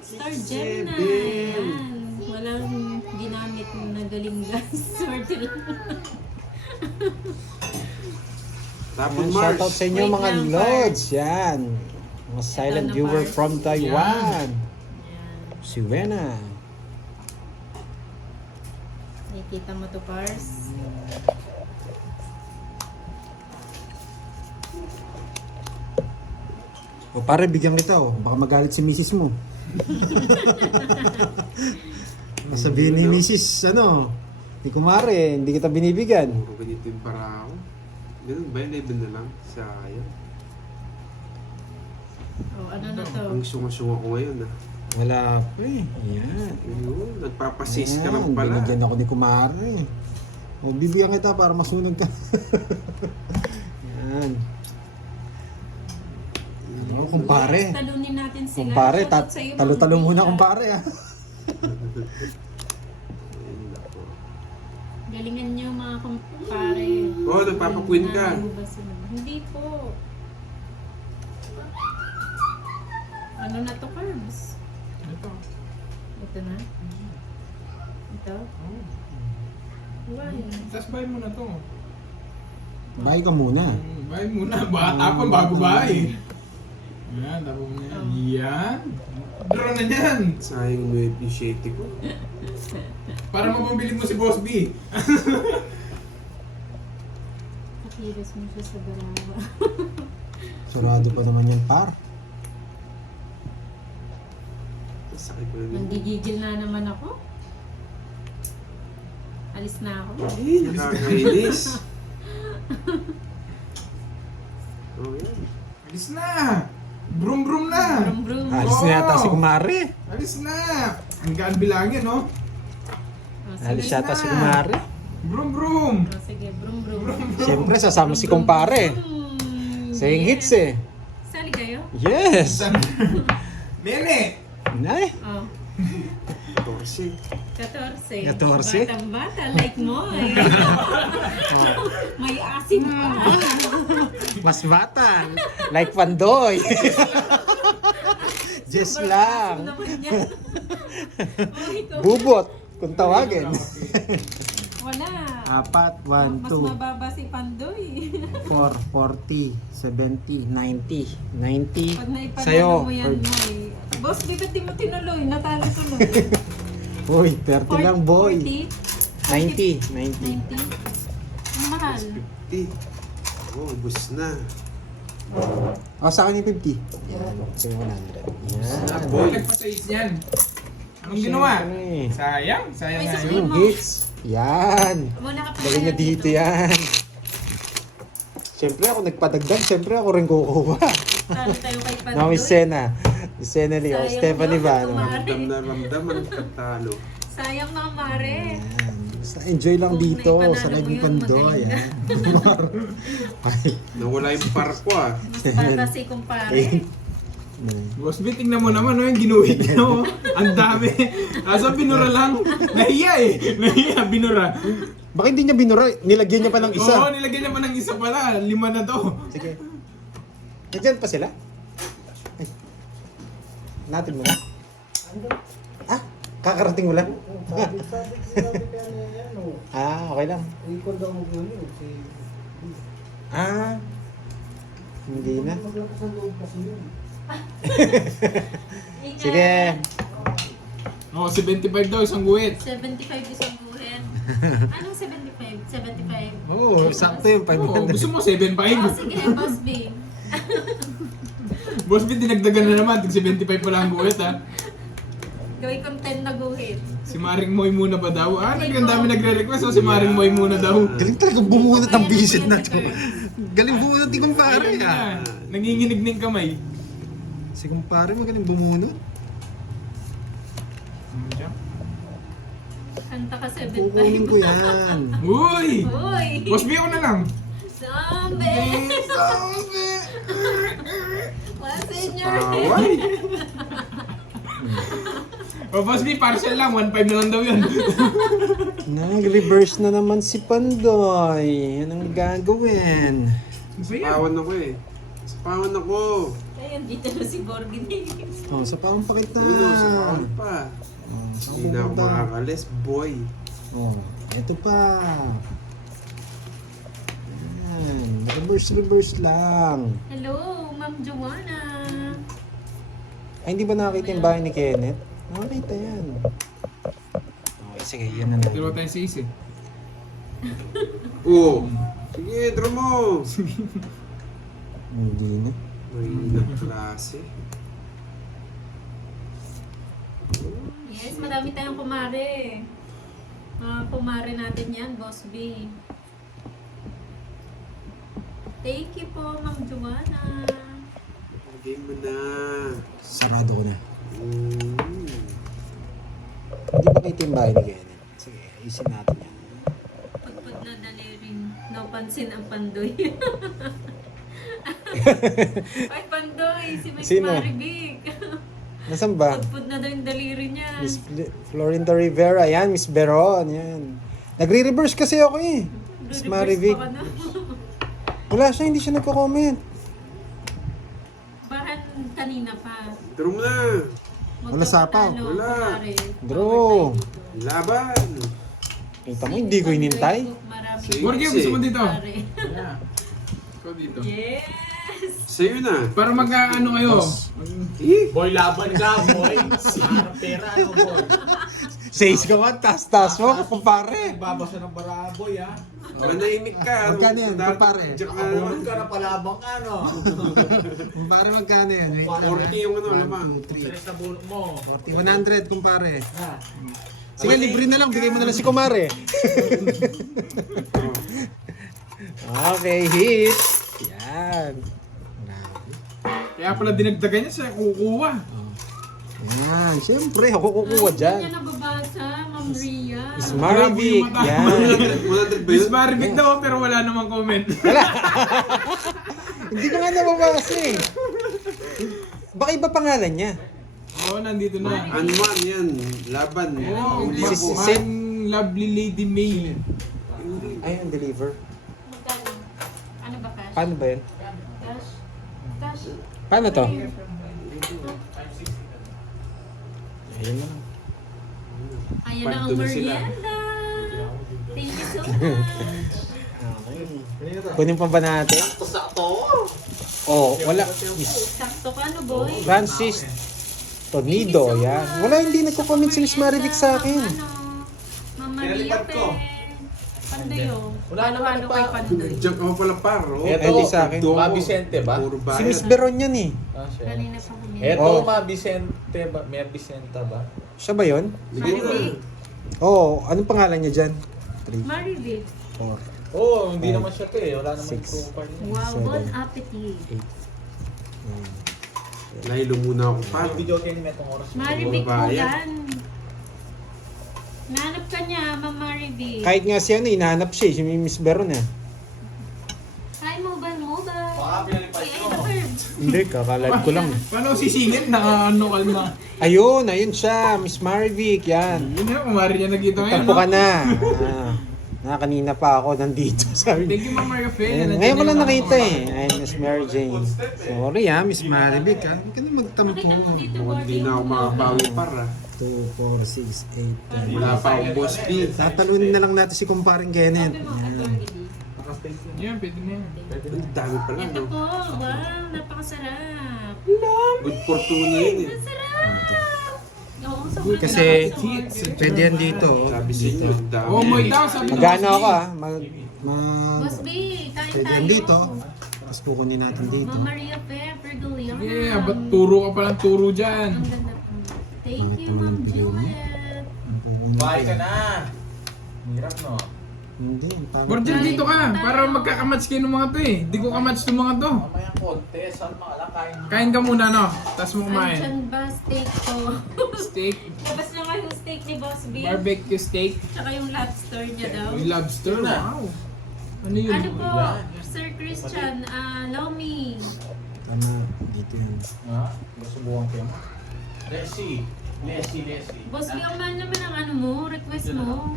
Star Gemini. Seven. Yan. Walang ginamit na galing gas. Swerte lang. Tapon Yan, Mars. shoutout sa inyo Wait mga lang, lords. Yan. Mga silent na, viewer Pars. from Taiwan. Yan. Si Wena. Nakikita mo to, Pars. O pare, bigyan kita oh. Baka magalit si misis mo. Sabihin ni misis, ano, di kumare, hindi kita binibigyan. Puro ganito yung para ako. Ganun ba yung 11 na lang? Sayang. Oh, ano na to? Ang sunga-sunga ko ngayon ah. Wala pa eh. Yan. Ayun, nagpapasis ka Ayan, lang pala. binigyan ako ni kumare. O, bibigyan kita para masunog ka. Yan. Ano, kumpare. Talunin natin sila. Kumpare, Shoutout sa'yo, talo-talo Ma'am muna Bea. kumpare ah. Ayun ako. Galingan nyo mga kumpare. Oh, nagpapakwin ka. Nanalo ba sila? Hindi po. Ano na to, Carbs? Ito. Ito na? Ito? Why? Tapos buy mo na to. Buy ka muna. Buy muna. Tapon bago buy. Yan, tapon mo na yan. Yan. Draw na yan. Sayang mo yung 7 ko. Para mapambili mo si Boss B. Kakilos mo siya sa barawa. Surado pa naman yan par. Sakit ko na din. Nanggigigil na naman ako. Alis na ako. Eh, nakakainis. Oh, yan. Alis na. Brum brum na! Brum brum. Alis na yata si kumare. Alis na! Ang gaan bilangin, no? Oh, Alis sige. yata si kumare. Brum brum! Oh, sige, brum brum. Siyempre, sasama si kumpare. Saying hits eh. Sali kayo? Yes! Nene! Nay! Oh. 14. 14. 14? Batang bata, like mo eh. May asim pa. Mas bata. Like Pandoy. Just lang. Naman yan. Oh, ikaw. Bubot, kung tawagin. Wala. 4, 1, Mas 2, mababa si Pandoy. 4, 40, 70, 90, 90. Pag naipanalo Sa'yo. mo yan, Moy. Boss, di ba't di mo tinuloy? Natalo tuloy. Uy, 30 lang boy. 40? 90, 90. 90? Ang mahal. 50. Oh, ubus na. O, sa akin yung 50. Yan, sa'yo 100. Yan. Boy, nagpa-size yan. Anong ginawa? Siyempre. Sayang, sayang Ay, nga sa yun. Yung hits. Yan. Muna ka pa Galing niya dito yan. Siyempre ako nagpadagdag, siyempre ako rin kukuha. Talo tayo kay Pandoy. No, Miss Sena. Miss Sena Lee. O, Sayang Stephanie mo, ba? kumare. Ramdam na ramdam ang katalo. Sayang mga mare. Yan. Basta enjoy lang Kung dito naipanalo sa mo live ni yun, Pandoy. magaling Yan. Ay. Nawala yung parko ah. Mas bata si kumpare. Boss B, tingnan mo naman, no, yung ginuhit niya, oh. Ang dami. Asa binura lang. Nahiya eh. Nahiya, binura. Bakit hindi niya binura? Nilagyan niya pa ng Oo, isa. nilagyan niya pa ng isa pala. 5 na to. Sige. Nandiyan pa sila? Ay. Natin mo na. Ah, kakarating mo lang? Ah, okay lang. Ah, hindi na. Ingat. Sige. Oo, 75 daw, isang guhit. 75 isang guhit. Anong 75? 75. Oo, sakto yung Oo, 500. gusto mo 7.5? Oh, sige, Boss B. Boss B, dinagdagan na naman. Tig 75 pa lang ang guhit, ha. Gawin kong 10 na guhit. Si Maring Moy muna ba daw? Ah, ang dami nagre-request, oh, si Maring Moy muna daw. Galing talaga bumunot ang visit na to. Galing bumunot ni kumpare Ayun ah. na, nanginginig ng kamay. Si kumpare magaling bumunot. Kanta ka Kukunin 75. ko yan. Uy! Uy! Boss B, ako na lang. Zombie! Wala senior. Away! O, Boss B, partial lang. 1.5 na lang daw yun. Nag-reverse na naman si Pandoy. Anong gagawin? Masaya. Sapawan ako eh. Sapawan ako. Ayun, dito na si Borgin. Oh, sa paong pakita. Yun o, sapawan pa. Oh, saan Hindi na ako pupunta? makakalis, boy. Oh, ito pa. Ayan, reverse lang. Hello, Ma'am Joanna. Ay, hindi ba nakakita yung bahay ni Kenneth? Nakakita yan. Okay, sige, yan na lang. Dalawa tayo sa isi. Oo. Sige, draw mo. Hindi na. Mahinang klase. Yes, madami tayong kumare. Mga kumare natin yan, Boss B. Thank you po, Ma'am Joanna. Game mo na. Sarado ko na. Mm. Hindi ba kayo yung bahay ni Kenneth? Sige, isin natin yan. Pagpag na dalirin, napansin ang Pandoy. Ay, Pandoy, si Miss Sino? Maribig. Nasaan ba? Pagpag na daw yung daliri niya. Miss Florinda Rivera. Yan, Miss Beron. Yan. Nagre-reverse kasi ako eh. Miss Reverse Marivic. pa ka na. Wala siya, hindi siya nagko-comment. Bahan kanina pa. Draw mo na. Wala sapaw. Magpapatalo, Wala. kumare. Draw. Power tayo dito. Laban. Kita mo, hindi ko inintay. Maraming Sige. Borgie, gusto mo dito? kumare. Yeah. Ikaw dito. Yes! Sa'yo na. Para mag-ano kayo. Eh? Boy, laban ka, boy. Harap pera, ano, boy. Says ka nga, tas-tas mo, kumpare. Babasa ng baraboy, ha. Manahimik ka. Magkano yan, kumpare? Diyak na naman. Abulog ka na palabang ka, no. Kumpare, magkano yan? Wait lang, 40 yung ano, One, lamang. two, three. Tres na bunot mo. 40, 100, kumpare. Ha. Sige, libre na lang. Bigay mo na lang si kumare. Okay, hit. Yan. Grabe. Kaya pala dinagdagan niya siya kukuha. Yan, siyempre, ako kukuha dyan. Hindi niya nababasa, Ma'am Ria. Miss Marivic, yan. 100 ba Miss yun? Marvic daw pero wala namang comment. Hindi ko nga nababasa eh. Baka iba pangalan niya. Oo, nandito na. Anwan yan. Laban. Oh, Hindi si- ako. si- ang lovely Lady May. Ay, ang deliver. Magkano? Ano ba, Cash? Paano ba yan? Cash? Cash? Paano to? Ayun na lang. Ayan na ang Pagdulo sila. merienda. Thank you so much. Kunin pa ba natin? Sakto. Oh, wala. Sakto ka, ano, boy? Francis Tornido, yan. Wala, hindi nagko-comment si Miss Marivic sa akin. Ano, Ma'am Maria Pinalipat ko. Pe. Pandoy, oh. Wala naman Halo-halo kay nagpa- Pandoy. Diyan ako pala paro. Eto, Hindi sa akin. Domo. Ma Vicente ba? Puro Si bayad. Miss Beron yan eh. Ah, siya. Kanina pa kami. Eto, Oh. Ma Vicente ba? May Vicenta ba? Siya ba yun? Ligay mo. Marivic. Oo, anong pangalan niya dyan? 3, Marivic. 4, Oo, hindi Oh. naman siya to eh. Wala naman Six. yung profile niya. Wow, Seven. bon appetit. 8, Nahilo muna ako pa. Yung video kayo ni Metong Oras. Marivic Puro bayad. Ulan. Nahanap ka niya, Ma'am Marivic. Kahit nga siya, hinahanap siya eh, si Miss Beron eh. Hi, mobile. Baka pinalipad Ay, nyo. the bird. Hindi, kakalive ko lang. Paano sisingit? Naka-ano ka na. Ayun siya, Miss Marivic, yan. Yun na, kumari niya nagkita ngayon. Tampo no? ka na. Kanina pa ako nandito, sabi niya. Thank you, Ma'am Maria Fe. Ayun, ngayon ko lang nakita eh. Ayun, Miss Mary Jane. Sorry Miss Marivic ha. Huwag ka na magtampo. Pakita mo dito, Mukhang di na ako makabawi para. 2, 4, 6, 8, 10. Wala pa akong boss B. Tatalunin na lang natin si kumparing Kenneth. Sabi mo, Yan. attorney. Yan, pwede na yan. Ang dami pala, Ito no? po, wow, napakasarap. Good fortuna yun eh. Masarap! Oo, sobrang Kasi, sarap. pwede yan dito. Sabi sa inyo, ang dami. Oh, moy daw, sabi Magano Boss B. ako Boss B, kain Pwede tayo. yan dito. Tapos kukunin natin dito. Ma'am Maria Fe, Pergoliana. Yeah, ba't turo ka palang turo dyan? Ang ganda po. Thank you, Ma'am Juliet. Bye ka na. Hirap no? Hindi, ang pangit. Borjel, dito ka. Para magkakamats kayo ng mga to eh. Di ko kamats ng mga to. Mamaya konti. Saan mga lang kain? Kain ka muna, no? Tapos mo kumain. Andyan ba steak ko? Steak, Labas na nga yung steak ni Boss B. barbecue steak, Tsaka yung lobster niya daw. may lobster. Yun na. Wow. Ano yun? Ano po, Yan. Sir Christian, Lomi. Tama, dito yun. Ha? Nasubukan ko yun. Leslie. Boss B, ang mahal naman ang ano mo, request mo.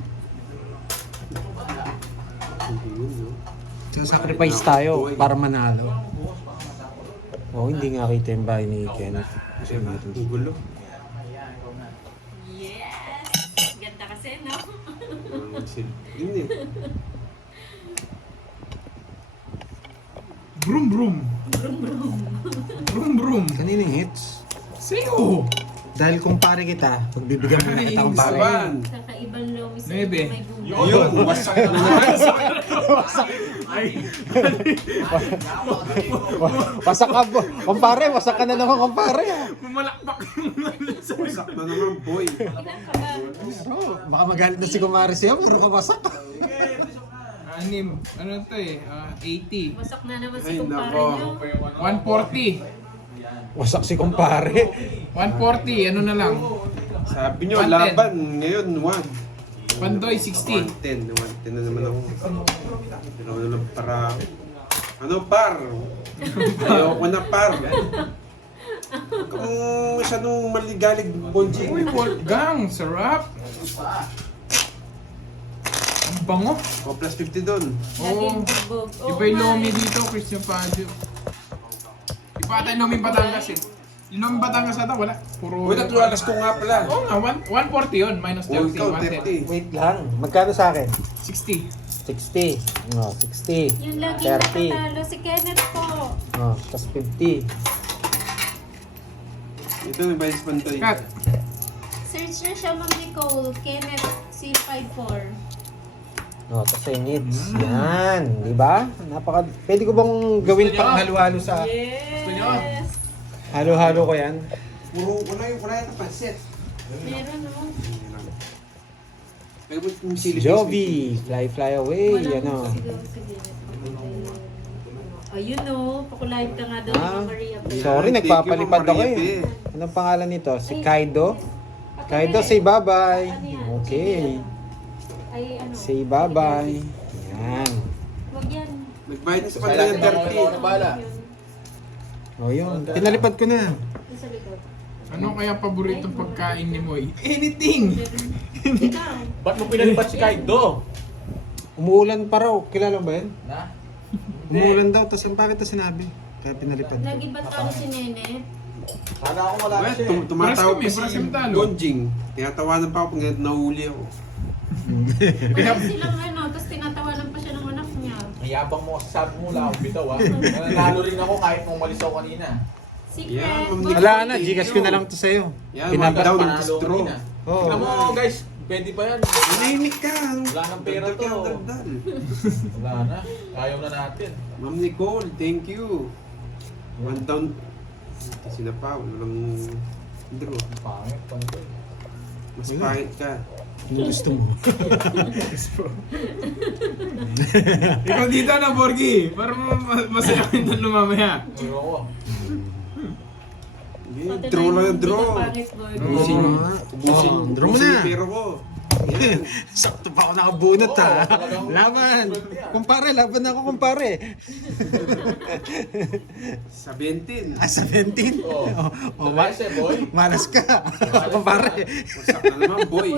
So, sacrifice tayo para manalo. Oh, hindi nga kita yung bahay ni Kenneth. Diba? Ang gulo. Yes! Ganda kasi, no? Yun eh. Brum brum. Brum brum. Kaninong hits? Sa'yo. Dahil kumpare kita, pagbibigyan mo na kita Ay, kumpare. Saban. Kakaibang Lomi sa Nuebe. may gumawa. Yun, wasak na Wasak ka po. Kumpare, wasak ka na naman kumpare. Pumalakpak. Wasak na naman, boy. Ilan ka ba? Pero, baka magalit na si kumare siya, pero kawasak. Anim. Ano to eh? 80. Wasak na naman si Ay, kumpare nako. nyo. 140. Wasak si kumpare. 140. Ano na lang? Sabi nyo, 110. laban. Ngayon, 1. Pandoy, 60. 110. 110 na naman ako. Pero ano lang para... Ano, par? Ayoko na, par. Kung masyadong maligalig, Bonji. Uy, Wolfgang. Sarap. Ang bango. O, plus 50 doon. Laging Oo. bugbog. Iba yung Lomi dito, Christian Paggio. Iba tayo Lomi Batangas eh. Yung Lomi Batangas ata, wala. Puro... Uy, natulalas ko nga pala. Oo nga, 140 yun. Minus O, 30. ikaw, 110. 30. Wait lang, magkano sa akin? 60. 60. No, 60. Yung laging 30. nakatalo si Kenneth po. No, plus 50. Ito yung Vice Pantoy. Cut. Search na siya, Ma'am Nicole. Kenneth C54. No, tapos yung needs. Yan, di ba? Napaka... Pwede ko bang gawin pang halo-halo sa... Yes! Halo-halo ko yan? Puro, wala yung pansit. Meron, no? Kaya mo yung sili. Jovi, fly away, Walang ano. siguro, sige. Ayun o, pakulayin ka nga daw ni Ah, Maria. sorry, Thank you, nagpapalipad Ma'am ako Maria eh. P. Anong pangalan nito? Si Ay. Kaido? Kaido, say bye-bye. Ano yan? Okay. Ay, ano? Say bye-bye. Yan. Wag yan. Nagbayad niya sa Kailangan kanila ng mo ako 30. na bala. O yun, pinalipad ko na. Yung sa likod. Ano kaya paboritong pagkain ni Moy? Anything! Ikaw. Ba't mo pinalipat si Kaido? Umuulan pa raw. Kilala mo ba yan? Na? Umuulan daw, tapos ang bakit ito sinabi? Kaya pinalipad ko. Lagi ba talo si Nene? Sana ako wala Well, siya. tumatawag Paras pa kami, paras si kami talo. Gonjing. Kaya tawanan pa ako pag nahuli ako. Wala silang ano, tapos tinatawanan pa siya ng anak niya. Mayabang mo, sabi mo lang, bitaw ah. Nanalo rin ako kahit nung umalis ako kanina. Secret. Yeah, Ma'am boss. Wala na, Gcash ko na lang to sa'yo. Yan, Pinabas down ng Panalo straw. kanina. Oo. Tignan mo guys, pwede pa yan. Manahimik ka. Wala nang pera Dagdag to. ka, dagdag. Wala na, ayaw na natin. Ma'am Nicole, thank you. One down. Sila pa, walang draw. Pangit, pangit. Mas pangit ka. Ano gusto mo? Ikaw dito na, Borgie! Para masaya kami na lumamaya. Ayoko. Okay, draw lang yung draw. Pangit, boy. Ubusin Oo mo. nga. Ubusin Oo, draw mo ubusin na. yung pera ko. Yan. Sakto pa ako nakabunot ha. Oo, talagang- Laban. Kumpare, laban ako kumpare. Sa 20. Ah, 17? Oo. Oh, Sa mese, boy. malas ka. kumpare. Wasak na naman, boy.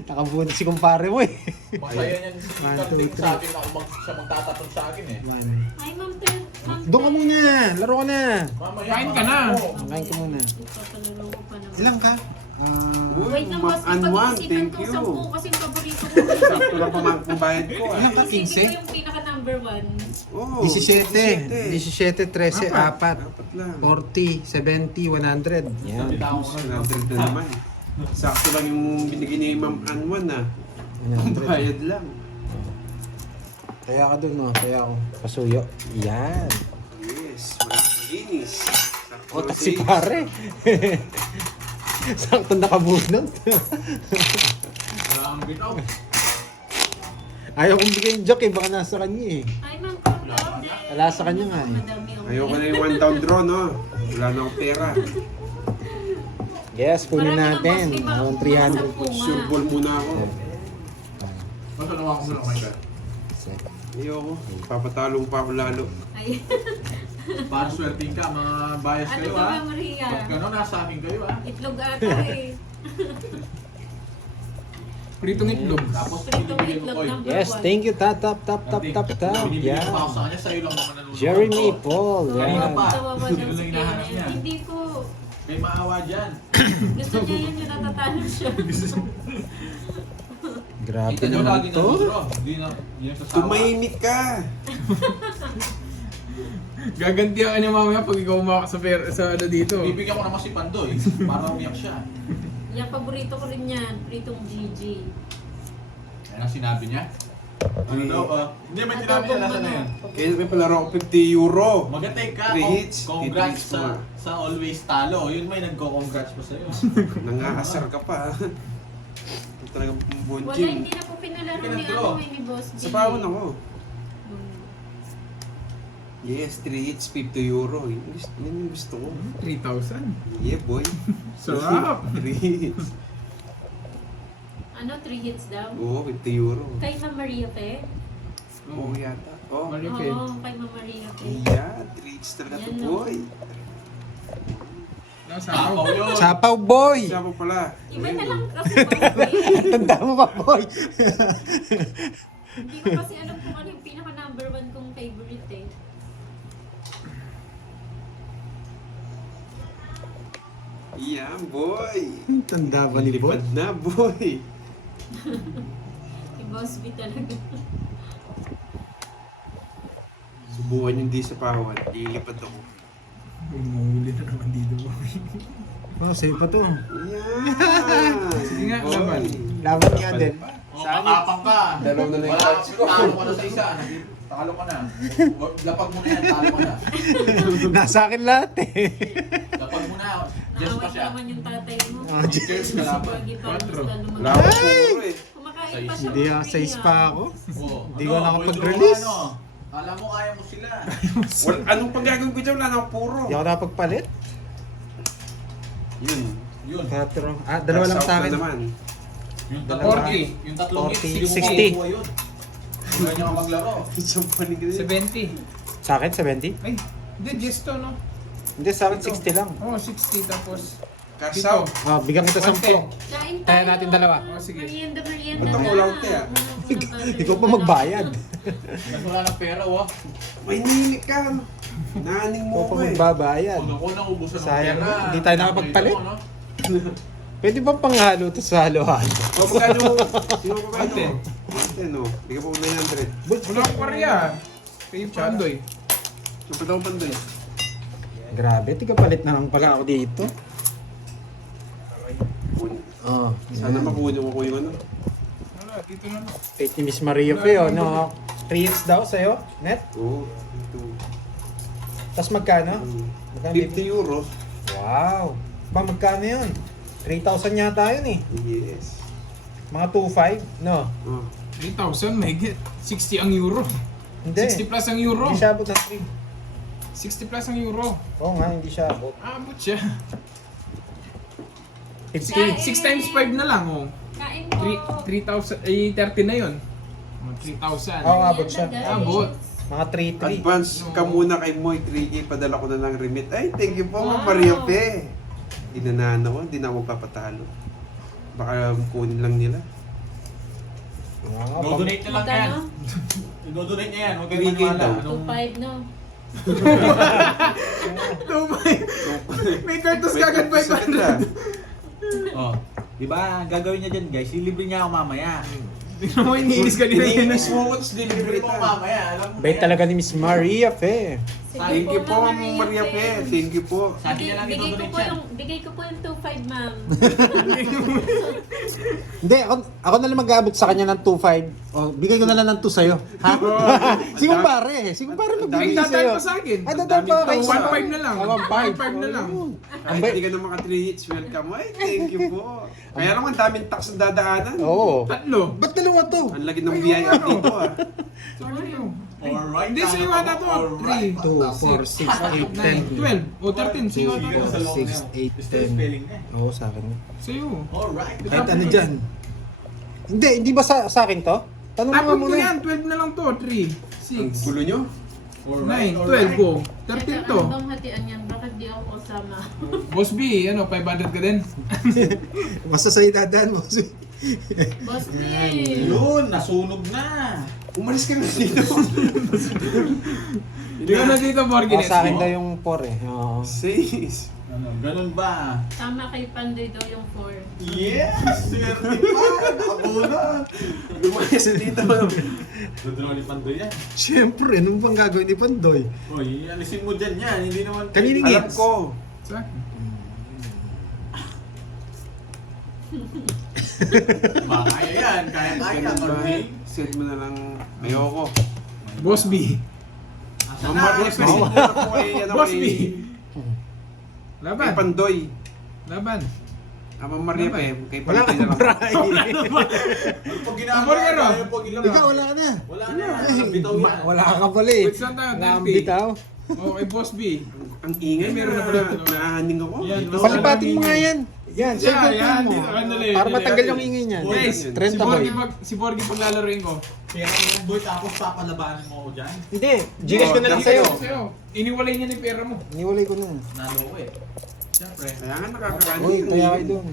Nakabunot si kumpare mo eh. Masaya niyan si One, Kanting two, sa akin na siya magtataton sa akin eh. Ay, Ma'am Ter. Ma'am Doon ka muna. Laro ka na. Mamaya, Kain ka na. Kain ka muna. Ipapalaro ko pa naman. Ilang ka? Uy, Wait lang, boss. and one, Ipag-iisipan thank ko you. 10 kasi paborito ko. Sakto lang pambayad ko ah. Ilang ka? Isipin 15? ko yung pinaka number 1. Oh, 17. 17, 13, 4. Apat lang. 40, 70, 100. Yan. Bitawan ko na. 100 na naman. Sakto lang yung binigay ni Ma'am Anwan ah. 100. Bayad lang. Kaya ka dun, no? Kaya ako. Pasuyo. Yan. Yes, malinis. Sakto O, lang taksi si- pare. Sakto nakabunot. Wala kang bitaw. Ayaw kong bigyan yung joke eh. Baka nasa kanya eh. Ay, Ma'am Ter. Wala sa kanya nga eh. Madami ang Ayoko na yung one down draw, no? Wala na akong pera. Yes, kunin Marami ng natin. boss, may Around mga 300. sampu nga. Sure ball muna ako. Basta nawa ko muna kayo. Ayoko. Papatalong pa ako lalo. Ay, Para swerting ka, mga bias ano kayo ba, ha. Ma'am Maria? Pag gano'n, nasa akin kayo ha. Itlog ata eh. Pritong itlog. Tapos Pritong binibigyan itlog ko ng- Yes, thank you. Tap, tap, tap, tap, tap, tap. Binibigyan ko pa ako Yan. sa kanya, sa'yo lang naman nanonood. Jeremy ako. Paul. Kanina Yan. pa. Kawawa Sino daw lang si hinahanap niya? Kenneth. Hindi ko. May maawa dyan. Gusto niya yun yung natatalo siya. Grabe Kita nyo naman lagi to. nanonood. Hindi na nagsasawa. Tumahimik ka! Gagantihan ka niya mamaya pag ikaw umakas sa ano dito. Bibigyan ko naman si Pandoy para umiyak siya. Yung paborito ko rin yan, pritong Gigi. Yan ang sinabi niya. Ano daw? Hindi, may sinabi niya nasa na yan. Kaya may palaro ako 50 euro. Magatay ka. Three hits, Congrats three hits sa always talo. Yun may nagko-congrats pa sa'yo. Nangaasar ka pa. Ito talagang Wala, bonjing. hindi na po pinalaro ni Pinag-draw. ano ni Boss B. Sa pawon ako. Hmm. Yes, 3 hits, 50 euro. Yun yung gusto ko. 3,000. Yeah, boy. Sarap! 3 hits. Ano, 3 hits daw? Oo, 50 euro. Kay Ma'am Maria Pe? Oo, yata. Oh, Malipit. Oo, kay Ma'am Maria Pe. yeah, 3 hits talaga to, Yan, no? boy. Nasa Tapaw ako. yun. Sapaw, boy! Siya mo pala. Iba na lang kasi Boss B. Tanda mo ba, boy? Hindi ko kasi alam kung ano yung pinaka number 1 kong favorite eh. Yeah, boy. Tanda ba ni boy? Lipad na, boy. Si Boss B talaga. Subukan yung di sa pawon. Lilipad ako. Mahuli na naman dito. Oh, sa'yo pa to. Yeah! Sige nga, Boy. laban. Laban nga din. Oh, matapang ka. Dalaw na lang yung Wala, cards ko. talo ka na sa isa. Talo ka na. Lapag mo na yan, talo ka na. Nasa akin lahat eh. Lapag mo na. Just pa Naaway siya. naman yung tatay mo. Ah, Cheers ka laban. Lagi pa Quatro. gusto lumag- Wala akong puro eh. Kumakain pa siya. Hindi Ma'am ako, size Maria. pa ako. Oh, Hindi ano, ko nakapag-release. boy, draw ka, ano? Alam mo, kaya mo sila. Anong paggagawin ko dyan? Wala na akong puro. Hindi ako nakapagpalit. Yun. Yun. 4. Dalawa lang South sa na akin. naman. Yung Dalawa. 40. Yung tatlong 40, hits, hindi mo 60. makukuha yun. Kung ganyan ka maglaro. Isang panig din. 70. Sa akin, 70? Ay, hindi, gesto, no? Hindi, sa akin, 60 lang. Oo, 60 tapos... Kasaw. Bigyan kita 10. Kain tayo. Kaya natin dalawa. Oh, sige. Merienda Ba't ang na. ulang te, ah? Ikaw pa magbayad. Mas wala ng pera, wah. May nilik ka. Naaning Ikaw mo pa ko eh. magbabayad. Kung ako nang ubusan ng Sayang pera. na, hindi tayo nakapagpalit. Dito, no? Pwede bang panghalo to sa halo-halo? O magkano? Sino ko ba Ante. ito? Ante no. Hindi ka po 900. Wala akong pariya. Kay Pandoy. Kapag ako pandoy. Grabe, tiga palit na lang pala ako dito. Oh, Sana makuha ko yung ano. Wala, dito na. Fate ni Miss Maria Feo, no? 3 hits daw sa'yo, net? Oo. Ito. Tapos magkano? Magkano 50 euros. Wow! Ba, magkano yun? 3,000 yata yun eh. Yes. Mga 2,500, no? Oh. 3,000, may get. 60 ang euro. Hindi. 60 plus ang euro. Hindi siya abot ng 60 plus ang euro. 3. Oo nga, hindi siya abot. Abot siya. 50. 6 times 5 na lang, oh. Kain po. 3,000, ay 30 na yun. 3,000. Oo, abot siya. Abot. Mga 3,300. Advance ka muna kay Moy 3K. Padala ko na lang remit. Ay, thank you po, Ma'am Maria Pe. Dinanahan ako. Hindi na ako papatalo. Baka kunin lang nila. Wow, No-donate na lang yan. Magkano? I-donate niya yan. Huwag kayo 3K maniwala. daw. Anong- 2.5 no? May cartos kagad May 500. Oh. Diba, gagawin niya dyan guys, ilibre niya ako mamaya. Tingnan mo, iniinis ka nila yun. Iniinis mo ko, tapos Ilibre delivery mo ka. mamaya, alam mo. bait talaga ni Miss Maria Fe. Sige Thank you po, Ma'am Ma'am Maria Pe. Thank you po. Sa akin niya lang Bigay ko i-donate po yan. bigay ko po yung 2.5 ma'am. Hindi, ako na lang mag-aabot sa kanya ng 2,500. Oh, bigay ko na lang ng 2 sa'yo. Ha? si kumpare. Si kumpare Ay, magbigay dadaan sa'yo. pa sa akin. Ay, dadaan pa kayo. 1.5 na lang. 1.5 na lang. Kahit hindi ka na maka 3 hits, welcome. Ay, thank you po. Kaya naman, daming tax na dadaanan. Oo. Tatlo. Ba't dalawa to? Ang lagi ng VIP dito ah. Sorry. Alright. Hindi, sa iwa na to. 3, 2, 4, 6, 8, 10. 9, 12. O 13, sa iwa na to. 6, 8, 10. Oo, sa akin. Sa'yo. Alright. Kahit ano dyan. Hindi ba sa akin to? Tanong mo Abot nga ko muna. yan, 12 na lang to. 3, Ang 6, gulo nyo. 9, 12 po. 13 to. Ano bang hatian yan? Bakit di ako kasama? Boss B, ano, 500 ka din? Basta sa'yo dadaan mo. Boss B! Yun, nasunog na. Umalis ka na dito. Hindi ka na dito, Borgines. Sa akin daw yung 4 eh. Oo. 6. Ano, ganun ba? Tama kay Pandoy daw yung 4. Yes! Swerte pa! Nakabuna! Lumayas dito. Dudulaw ni Pandoy yan. Siyempre, anong bang gagawin ni Pandoy? Uy, alisin mo dyan yan. Hindi naman... Kanining Alam hits. ko. Sa akin. Kaya yan. Kaya. Marvin. Set mo na lang. Ayoko. Boss B. Ma'am Maria Pe. Ako kay, ano, Boss kay- B. Kay Laban. Pandoy. Laban. Ma'am Maria Pe. Kay Wala Pandoy na kang lang. bray. Pag ginagawa Hamburger, oh. tayo, pag ginagawa. Ikaw, wala ka na. Wala na. Bitaw yan. Wala ka pala eh. Wait lang tayo, Wala kang 10K. bitaw. O, kay Boss B. Ang ingay. Meron na pala. Naahaning ako. Yan, Dito. no? Palipatin mo nga yan. Yan, Yan, circle yan. mo. Dito ka na Para matanggal yung ingay niyan. Guys, si 30 boy. Borgie pag lalaroin ko. Kaya yung boy, tapos papalabanan mo ako dyan. Hindi, Gcash ko na lang Oh, sa'yo. Sa'yo. Iniwalay niya ni pera mo. Niwalay ko na. Nalo ko eh. Siyempre. Kaya nga nakakakanin. Uy, kaya kayo doon.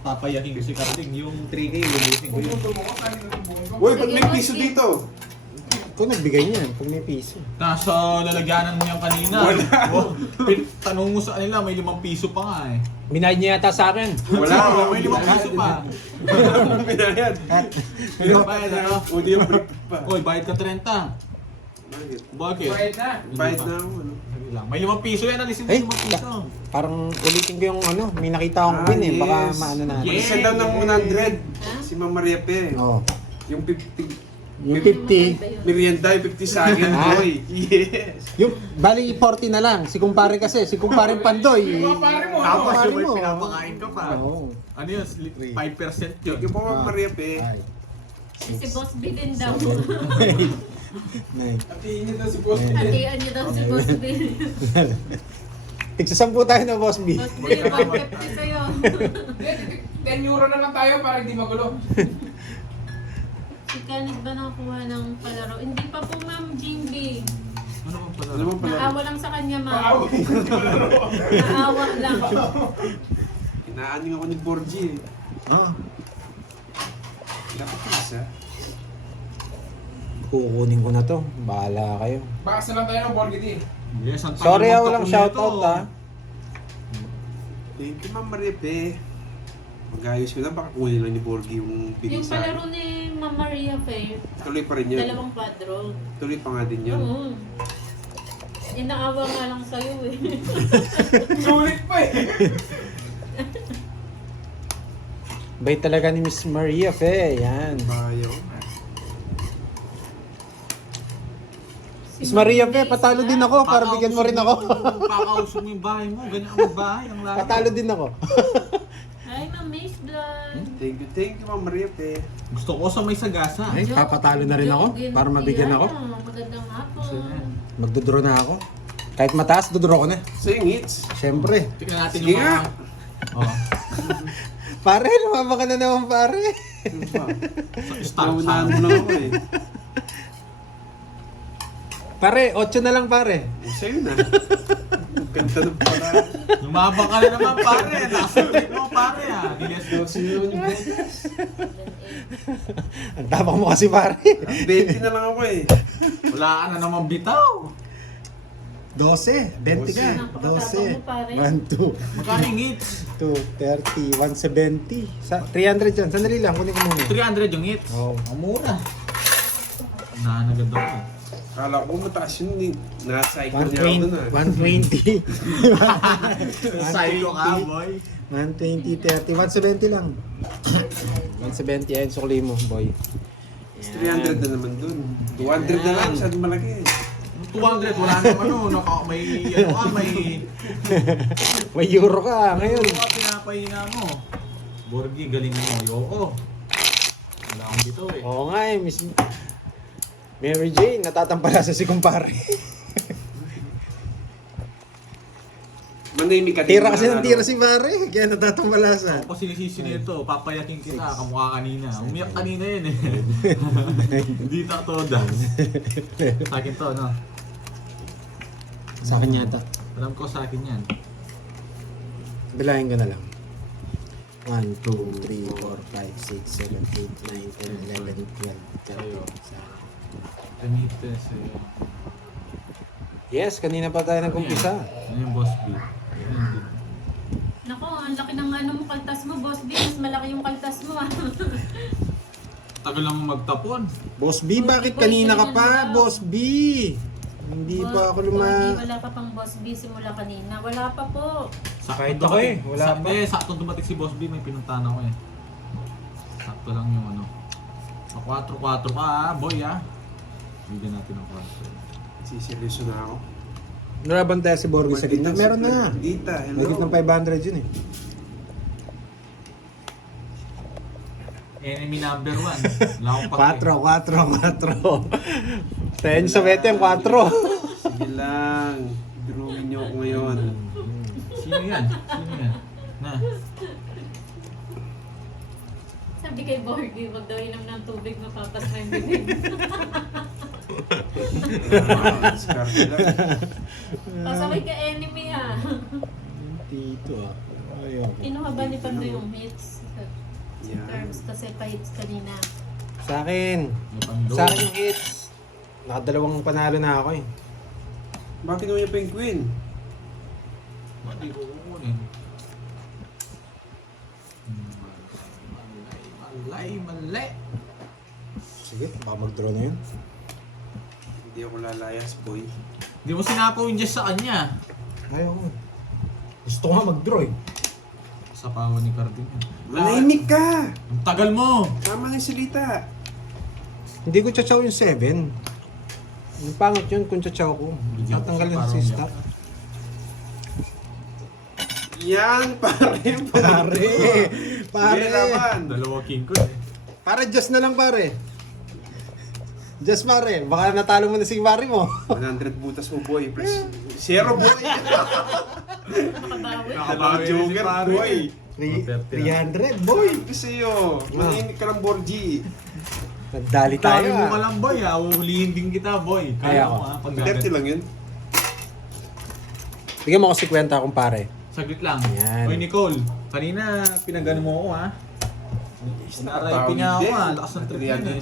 Papayakin ko si Carding. Yung 3K, lulusin ko yun. Uy, ba't may piso dito? Kung nagbigay niyan, pag may piso. Nasa lalagyanan mo yan kanina. Wala. Oh, tanong mo sa kanila, may 5 piso pa nga eh. Binayad niya yata sa akin. Wala. May 5 piso pa. Pinayad. Bayad ano? O di yung break pa. Oy, bayad ka 30. Bakit? Bakit? na. Bayad na ako. Ano? Sige lang. May 5 piso yan, alisin mo Ay, yung 5 piso. parang ulitin ko yung ano, may nakita akong win eh. Baka maano na. Yes. Isa daw ng 100. Si Ma'am Maria Pe. Oo. Yung 50. Yung 50, Merienda, yung 50 sa akin, Ah. boy. Yes. yung bali 40 na lang. Si kumpare kasi, si kumpare Pandoy. Yung pare mo, Tapos Pare yung may mo. pinapakain ka pa. Oo. Ano yun? 5% yun. Thank you po, Ma'am Maria Pe. Ay. Si Boss B din daw. Nay. Hatiin niyo daw si Boss B. Hatian niyo daw si Boss Bill. Tigsasampu tayo na Boss B. Boss Bill, 150 sa'yo. 10 euro na lang tayo para hindi magulo. Si Kenneth ba nakakuha ng palaro? Hindi pa po, Ma'am Jingy. Ano bang pala? Ano mo pala? Naawa lang sa kanya, Ma'am. Paawin ko na palaro. Naawa lang. Inaaning ako ni Borgie eh. Ah, Dapat isa. kukunin ko na to. Bahala kayo. Bakas na lang tayo ng Borgity. Yes, ang Sorry tagal walang magtapon shoutout nito. ah. Thank you, Ma'am Maripe. Mag-ayos ko na, baka kunin lang ni Borgie yung Yung bilisan. palaro ni Ma'am Maria Faye, Tuloy pa rin yun. dalawang kwadro. Tuloy pa nga din yun. Oo. Inaawa nga lang sa'yo eh. Sulit pa eh. Bait talaga ni Miss Maria Fe. Yan. Bayo. Miss Maria Fe, patalo din ako para bigyan mo rin ako. Pakausog mo yung bahay mo. Ganyan ang bahay. Ang lahat. Patalo din ako. Hi, Ma'am Mace Blood. Thank you, Ma'am Maripe. Gusto ko sa may sagasa. Ay, papatalo na rin ako para mabigyan ako. Magandang hapon. Gusto niya. Magdodraw na ako. Kahit mataas, dodraw ko na. So yung hits. Siyempre. Tingnan natin Sige yung nga. Oh. Pare, lumaba ka na naman pare. Ano ba? Start Naunahan mo lang ako eh. Pare, 8 na lang pare. Sa'yo na. Ganda na pala. Lumaba ka na naman pare. Nakasuntik mo pare ah. Niles Dosin naman yung butas. Ang tapang mo kasi pare. 20 na lang ako eh. Wala ka na naman bitaw. 12, 20 ka. Napakatapang mo, pare. 12, 1, 2, Magkano yung hits? 2, 30, 170. 300 dyan. Sandali lang, kunin ko muna. 300 yung hits. Oo. Ang mura. Nanagad ako. Kala ko mataas yun. Na-cycle niya ako dun ah. 120. Psycho ka boy. 120, 30, 170 lang. 170 yan, sukli mo, boy. 300 na naman dun. 200 na lang. Masyadong malaki eh. 200, wala naman ano, may ano ka, may May euro ka ngayon. ano ka pinapahina mo. Borgie, galing mo, yoko. Wala akong dito eh. Oo nga eh, Miss Mary Jane, natatampalasa si kumpare. Manahimik ka din. Tira kasi ng tira si pare, kaya natatampalasa. Ako sinisisi nito, papayakin kita, kamukha kanina. Umiyak kanina yun eh. Hindi na toda. Sa akin to, no? Sa akin yata. Alam ko sa akin yan. Bilahin ko na lang. 1, 2, 3, 4, 5, 6, 7, 8, 9, 10, 11, 12, 13. Ganito sa'yo. Yes, kanina pa tayo nag-umpisa. Ano yung boss B? Nako, ang laki ng ano mo, kaltas mo, Boss B. Mas malaki yung kaltas mo ah. Tagal lang mo magtapon. Boss B, bakit kanina ka pa? Boss B! Hindi pa ako Wala ka pang Boss B simula kanina. Wala pa po. Kahit ako eh, wala pa. Sakto dumating si boss B, may pinuntahan ako eh. Sakto lang yung ano. 4-4 ka ah, boy ah. Bigyan natin ng 4. Siseryoso na ako. Naraban tayo si Borges sa gitna. Meron na. Dita, hello. May gitna 500 yun eh. Enemy number 1. Wala akong pake. 4. 10 sa bete ang 4. Sige lang. Drawing niyo ako ngayon. Sino yan? Sino yan? Na. Sabi kay Borgie, wag daw inom ng tubig, mapapasma yung bibig. Diskarte lang. Pasaway ka enemy ah. Dito ah. Ayun. Kinuha ba ni Pando yung hits? Sa Yan. terms kasi pa-hits kanina. Sa akin. May pando. Sa akin yung hits. Nakadalawang panalo na ako eh. Bakit naman niya pa yung queen? Ba't di ko kukunin? Malay. Sige, baka mag-draw na yun. Hindi ako lalayas, boy. Di mo sinako yung Jess sa kanya. Ayaw ko. Gusto ko nga mag-draw eh. Sa pawa ni Cardin. Manahimik ka! Ang tagal mo! Tama na yung salita. Hindi ko tsachaw yung 7. Yung pangit yun kung tsachaw ko. Tatanggalin sa stop. Yan, pare. Pare! Sige, laban. Dalawa king ko eh. Pare, just na lang pare. Just Mare, baka natalo mo na si Mare mo. 100 butas mo, boy. Please. Zero, boy. Nakabawi. Nakabawi joker, boy. 300, boy. Kasi yun. Manimik ka lang, Borgie. Nagdali tayo Tayo mo ka ah. lang boy ha, uhulihin din kita boy. Kaya Kaya ako. mo ha, pag 30 lang yun. Bigyan mo ako 50 kumpare. Saglit lang. Yan. Oy Nicole, kanina pinagano mo ako ha. Inaray niya ako ha, lakas ng trip yan eh.